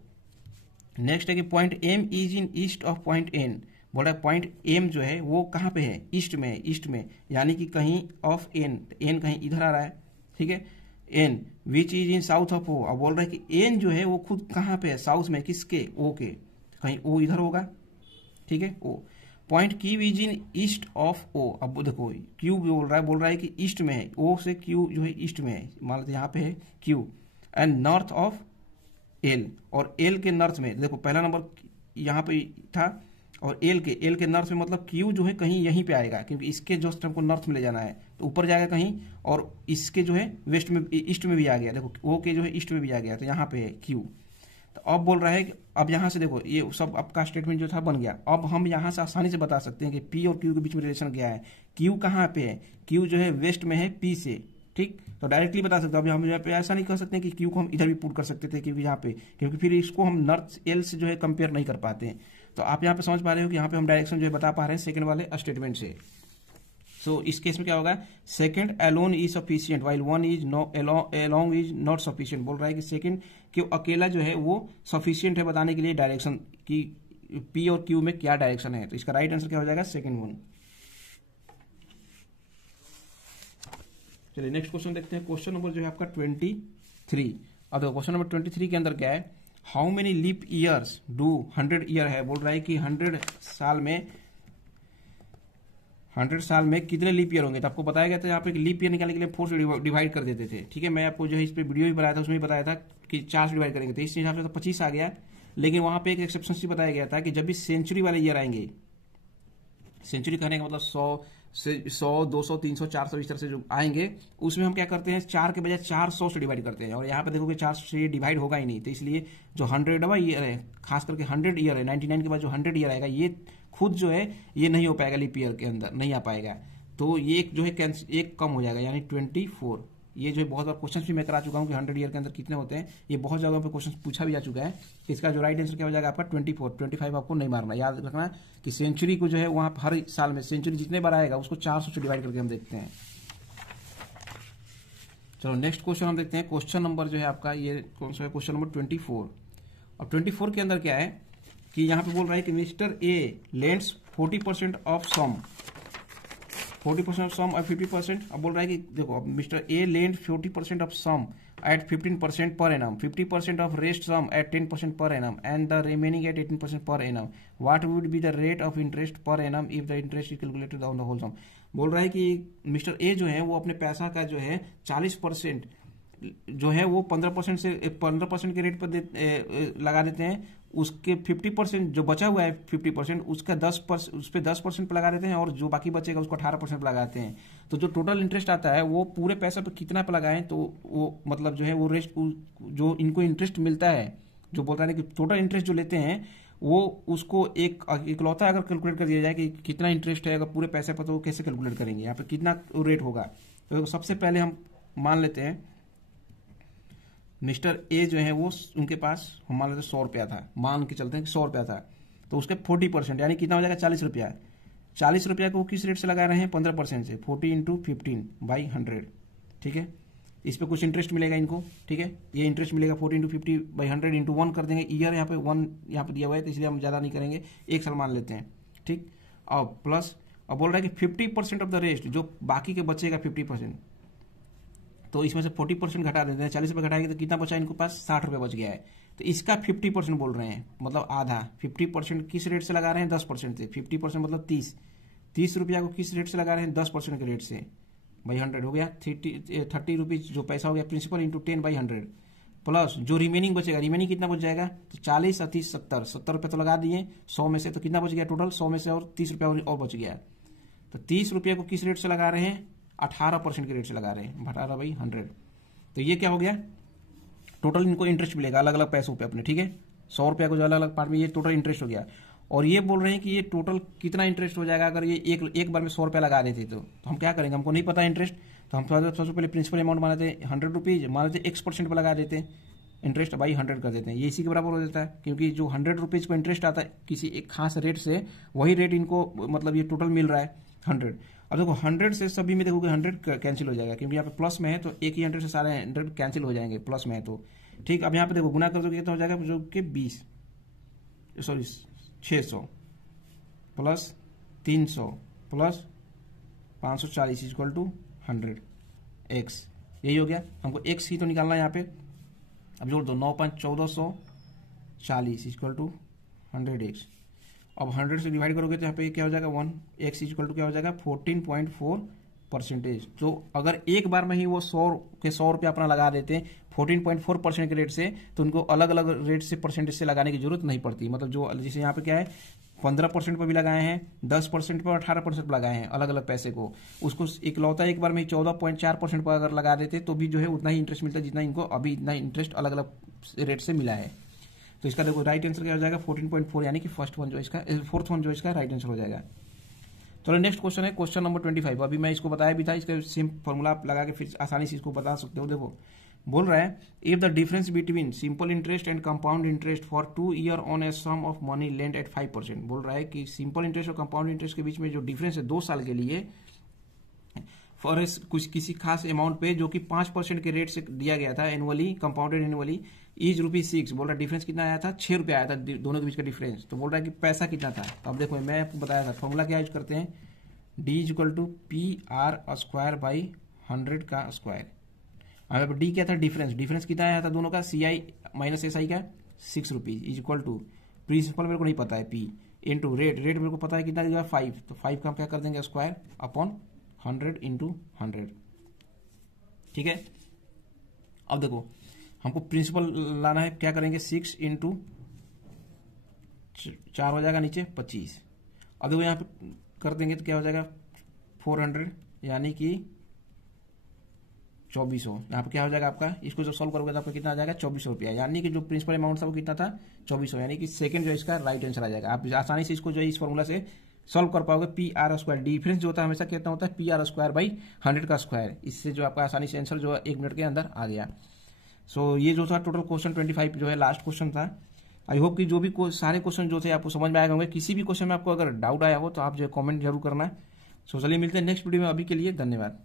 नेक्स्ट है कि point M is in east of point N. बोल रहा है पॉइंट एम जो है वो कहाँ पे है, ईस्ट में है, ईस्ट में, यानी कि कहीं ऑफ एन, एन कहीं इधर आ रहा है, ठीक है। N which is in south of O. अब बोल रहा है कि एन जो है वो खुद कहाँ पे है, साउथ में, किसके, ओ के, कहीं ओ इधर होगा, ठीक है, O. Point Q is in east of O. अब देखो क्यू बोल रहा है कि ईस्ट में है, ओ से क्यू जो है ईस्ट में है, मान लेते यहाँ पे है Q. And north of L, और एल के नॉर्थ में, देखो पहला नंबर यहाँ पे था और एल के नॉर्थ में, मतलब क्यू जो है कहीं यहीं पे आएगा, क्योंकि इसके जस्ट हमको नॉर्थ में ले जाना है, तो ऊपर जाएगा कहीं, और इसके जो है वेस्ट में, ईस्ट में भी आ गया। देखो ओ के जो है ईस्ट में भी आ गया, तो यहाँ पे है क्यू। तो अब बोल रहा है कि अब यहां से देखो ये सब आपका स्टेटमेंट जो था बन गया। अब हम यहां से आसानी से बता सकते हैं कि पी और क्यू के बीच में रिलेशन क्या है। क्यू कहाँ पे है, क्यू जो है वेस्ट में है पी से, ठीक, तो डायरेक्टली बता सकते हो। अभी हम यहाँ पे ऐसा नहीं कर सकते कि क्यू को हम इधर भी पुट कर सकते थे, क्योंकि यहाँ पे, क्योंकि फिर इसको हम नॉर्थ एल से जो है कंपेयर नहीं कर पाते हैं। तो आप यहाँ पे समझ पा रहे हो कि यहाँ पे हम डायरेक्शन जो है बता पा रहे हैं सेकंड वाले स्टेटमेंट से। सो इस केस में क्या होगा, second alone is sufficient while one is no along is not sufficient. बोल रहा है कि सेकंड क्यों अकेला जो है वो सफिशिएंट है बताने के लिए डायरेक्शन की पी और क्यू में क्या डायरेक्शन है। तो इसका राइट आंसर क्या हो जाएगा, सेकंड वन। चलिए नेक्स्ट क्वेश्चन देखते हैं। क्वेश्चन नंबर जो है आपका 23। अब देखो क्वेश्चन नंबर 23 के अंदर क्या है, how many leap years do 100 year है। बोल रहा है कि 100 साल में कितने लीप ईयर होंगे। तो आपको बताया गया था यहाँ पे लीप ईयर निकालने के लिए 4 से डिवाइड कर देते थे, ठीक है। मैं आपको जो है इस पे वीडियो भी बनाया था, उसमें भी बताया था कि 4 से डिवाइड करेंगे, तो इस हिसाब से तो 25 आ गया। लेकिन वहां पे एक एक्सेप्शन से बताया गया था कि जब भी सेंचुरी वाले ईयर आएंगे, सेंचुरी कहने का मतलब 100, 200, 300, 400 इस तरह से जो आएंगे, उसमें हम क्या करते हैं 4 के बजाय 400 से डिवाइड करते हैं। और यहाँ पे देखोगे 4 से डिवाइड होगा ही नहीं, तो इसलिए जो 100 ईयर है, खास करके 100 ईयर है, 99 के बाद जो 100 ईयर आएगा, ये खुद जो है ये नहीं हो पाएगा, लीप ईयर के अंदर नहीं आ पाएगा। तो ये जो है एक कम हो जाएगा, यानी 24। ये जो है बहुत बार क्वेश्चन भी मैं करा चुका हूँ कि 100 ईयर के अंदर कितने होते हैं, ये बहुत जगहों पे क्वेश्चन पूछा भी जा चुका है। इसका जो राइट आंसर क्या हो जाएगा आपका 24। 25 आपको नहीं मारना, याद रखना कि सेंचुरी को जो है वहां हर साल में सेंचुरी जितने बार आएगा उसको 400 से डिवाइड करके हम देखते हैं। चलो नेक्स्ट क्वेश्चन हम देखते हैं। क्वेश्चन नंबर जो है आपका ये कौन सा है, क्वेश्चन नंबर 24। और 24 के अंदर क्या है कि यहाँ पे बोल रहा है कि mister A lends 40% of sum, 40% of sum और 50%। अब बोल रहा है कि देखो mister A lend 40% of sum at 15% per annum, 50% of rest sum at 10% per annum and the remaining at 18% per annum. What would be the rate of interest per annum if the interest is calculated on the whole sum. बोल रहा है कि mister ए जो है वो अपने पैसा का जो है 40% जो है वो 15% के रेट पर लगा देते हैं, उसके 50% जो बचा हुआ है 50% उसका 10% उस पर 10% पर लगा देते हैं, और जो बाकी बचेगा उसको 18% पर लगाते हैं। तो जो टोटल इंटरेस्ट आता है वो पूरे पैसे पे कितना पे लगाएं, तो वो मतलब जो है वो रेस्ट जो इनको इंटरेस्ट मिलता है, जो बोलता है कि टोटल इंटरेस्ट जो लेते हैं वो उसको इकलौता अगर कैलकुलेट कर दिया जाए कि कितना इंटरेस्ट है अगर पूरे पैसे पर, तो वो कैसे कैलकुलेट करेंगे, यहाँ पे कितना रेट होगा। तो सबसे पहले हम मान लेते हैं मिस्टर ए जो है वो उनके पास हम मान लेते 100 रुपया था, मान के चलते हैं कि 100 रुपया था, तो उसके 40% यानी कितना हो जाएगा 40 रुपया। 40 रुपया को किस रेट से लगा रहे हैं 15% से, 40 इंटू 15/100, ठीक है। इस पे कुछ इंटरेस्ट मिलेगा इनको, ठीक है, ये इंटरेस्ट मिलेगा 40 इंटू 50/100 इंटू 1 कर देंगे। ईयर यहाँ पे 1 यहाँ पे दिया हुआ है तो इसलिए हम ज्यादा नहीं करेंगे, 1 साल मान लेते हैं, ठीक। अब प्लस अब बोल रहा है कि 50% ऑफ द रेस्ट, जो बाकी के बचेगा 50%, तो इसमें से 40% घटा देते हैं, 40 रुपये घटाएंगे तो कितना बचा इनके पास 60 रुपये बच गया है। तो इसका 50% बोल रहे हैं, मतलब आधा। 50% किस रेट से लगा रहे हैं 10% से, 50% मतलब 30 रुपया को किस रेट से लगा रहे हैं 10% के रेट से, बाई 100 हो गया 30 रुपीज जो पैसा हो गया प्रिंसिपल इंटू 10/100, प्लस जो रिमेनिंग बचेगा, रिमेनिंग कितना बच जाएगा, तो 40 और 30 70 रुपये तो लगा दिए 100 में से, तो कितना बच गया टोटल 100 में से और 30 रुपया और बच गया। तो 30 रुपये को किस रेट से लगा रहे हैं 18% के रेट से लगा रहे हैं, 18/100। तो ये क्या हो गया, टोटल इनको इंटरेस्ट मिलेगा अलग अलग पैसों पे अपने, ठीक है। 100 रुपया को जो अलग अलग पार्ट में, ये टोटल इंटरेस्ट हो गया। और ये बोल रहे हैं कि ये टोटल कितना इंटरेस्ट हो जाएगा अगर ये एक बार में 100 रुपया लगा देते तो हम क्या करेंगे, हमको नहीं पता इंटरेस्ट, तो हम सबसे पहले प्रिंसिपल अमाउंट मान लेते हैं 100 रुपीज, मान लेते 1% पर लगा देते हैं, इंटरेस्ट बाई 100 कर देते हैं, ये इसी के बराबर हो जाता है। क्योंकि जो 100 रुपीज को इंटरेस्ट आता है किसी एक खास रेट से, वही रेट इनको मतलब ये टोटल मिल रहा है 100। अब देखो 100 से सभी में देखोगे 100 कैंसिल हो जाएगा, क्योंकि यहाँ पे प्लस में है तो एक ही 100 से सारे 100 कैंसिल हो जाएंगे प्लस में है तो, ठीक। अब यहाँ पे देखो गुना कर दो कितना हो जाएगा, जो कि 600 plus 300 plus 540 equal to 100 X, यही हो गया। हमको एक्स ही तो निकालना है यहाँ पे। अब जोड़ दो 9 5 1440 इक्वल टू 100x। अब 100 से डिवाइड करोगे तो यहाँ पे क्या हो जाएगा 1 x इक्वल टू क्या हो जाएगा 14.4%। तो अगर एक बार में ही वो 100 रुपया अपना लगा देते हैं 14.4% के रेट से, तो उनको अलग अलग रेट से परसेंटेज से लगाने की जरूरत नहीं पड़ती। मतलब जो जैसे यहाँ पे क्या है 15% पर भी लगाए हैं, 10% पर, 18% पर लगाए हैं अलग अलग पैसे को, उसको इकलौता एक बार में 14.4% पर अगर लगा देते तो भी जो है उतना ही इंटरेस्ट मिलता है जितना इनको अभी इतना इंटरेस्ट अलग अलग रेट से मिला है। तो इसका देखो राइट आंसर क्या हो जाएगा 14.4, यानी कि फर्स्ट वन जो इसका फोर्थ वन जो इसका राइट आंसर हो जाएगा। चलो नेक्स्ट क्वेश्चन है क्वेश्चन नंबर 25। अभी मैं इसको बताया भी था, इसका सेम फॉर्मूला आप लगा के फिर आसानी से इसको बता सकते हो। देखो बोल रहा है if the difference between simple interest and compound interest for 2 year on a sum of money lend at 5%। बोल रहा है कि सिंपल इंटरेस्ट और कंपाउंड इंटरेस्ट के बीच में जो डिफरेंस है 2 साल के लिए फॉर कुछ किसी खास अमाउंट पे जो कि 5% के रेट से दिया गया था एनुअली, कंपाउंडेड एनुअली, इज ₹6। बोल रहा है डिफरेंस कितना आया था 6 रुपया आया था दोनों के बीच का डिफरेंस। तो बोल रहा है कि पैसा कितना था। तो अब देखो मैं आपको बताया था फॉर्मूला क्या यूज करते हैं, डी इक्वल टू PR² का स्क्वायर। अब डी क्या था डिफरेंस कितना आया था दोनों का, CI माइनस SI का 6 rupees is equal to principal मेरे को नहीं पता है P इंटू रेट मेरे को पता है कितना दिया 5, तो 5 का हम क्या कर देंगे स्क्वायर अपॉन 100 इंटू 100, ठीक है। अब देखो हमको प्रिंसिपल लाना है, क्या करेंगे 6 इंटू 4 हो जाएगा नीचे 25। अब देखो यहाँ पे कर देंगे तो क्या हो जाएगा 400 यानी कि 2400। यहाँ पे क्या हो जाएगा आपका, इसको जो सॉल्व करोगे तो आपका कितना आ जाएगा 2400 रुपया, यानी कि जो प्रिंसिपल अमाउंट था वो कितना था 2400, यानी कि सेकंड जो इसका राइट आंसर आ जाएगा। आप आसानी से इसको जो इस फॉर्मूला से सॉल्व कर पाओगे। PR², डिफरेंस जो होता है हमेशा कितना होता है PR²/100 का स्क्वायर। इससे जो आपका आसानी से आंसर जो 1 मिनट के अंदर आ गया। सो ये जो था टोटल क्वेश्चन 25 जो है लास्ट क्वेश्चन था। आई होप कि जो भी सारे क्वेश्चन जो थे आपको समझ में आए होंगे। किसी भी क्वेश्चन में आपको अगर डाउट आया हो तो आप जो कमेंट जरूर करना। सो चलिए मिलते हैं नेक्स्ट वीडियो में, अभी के लिए धन्यवाद।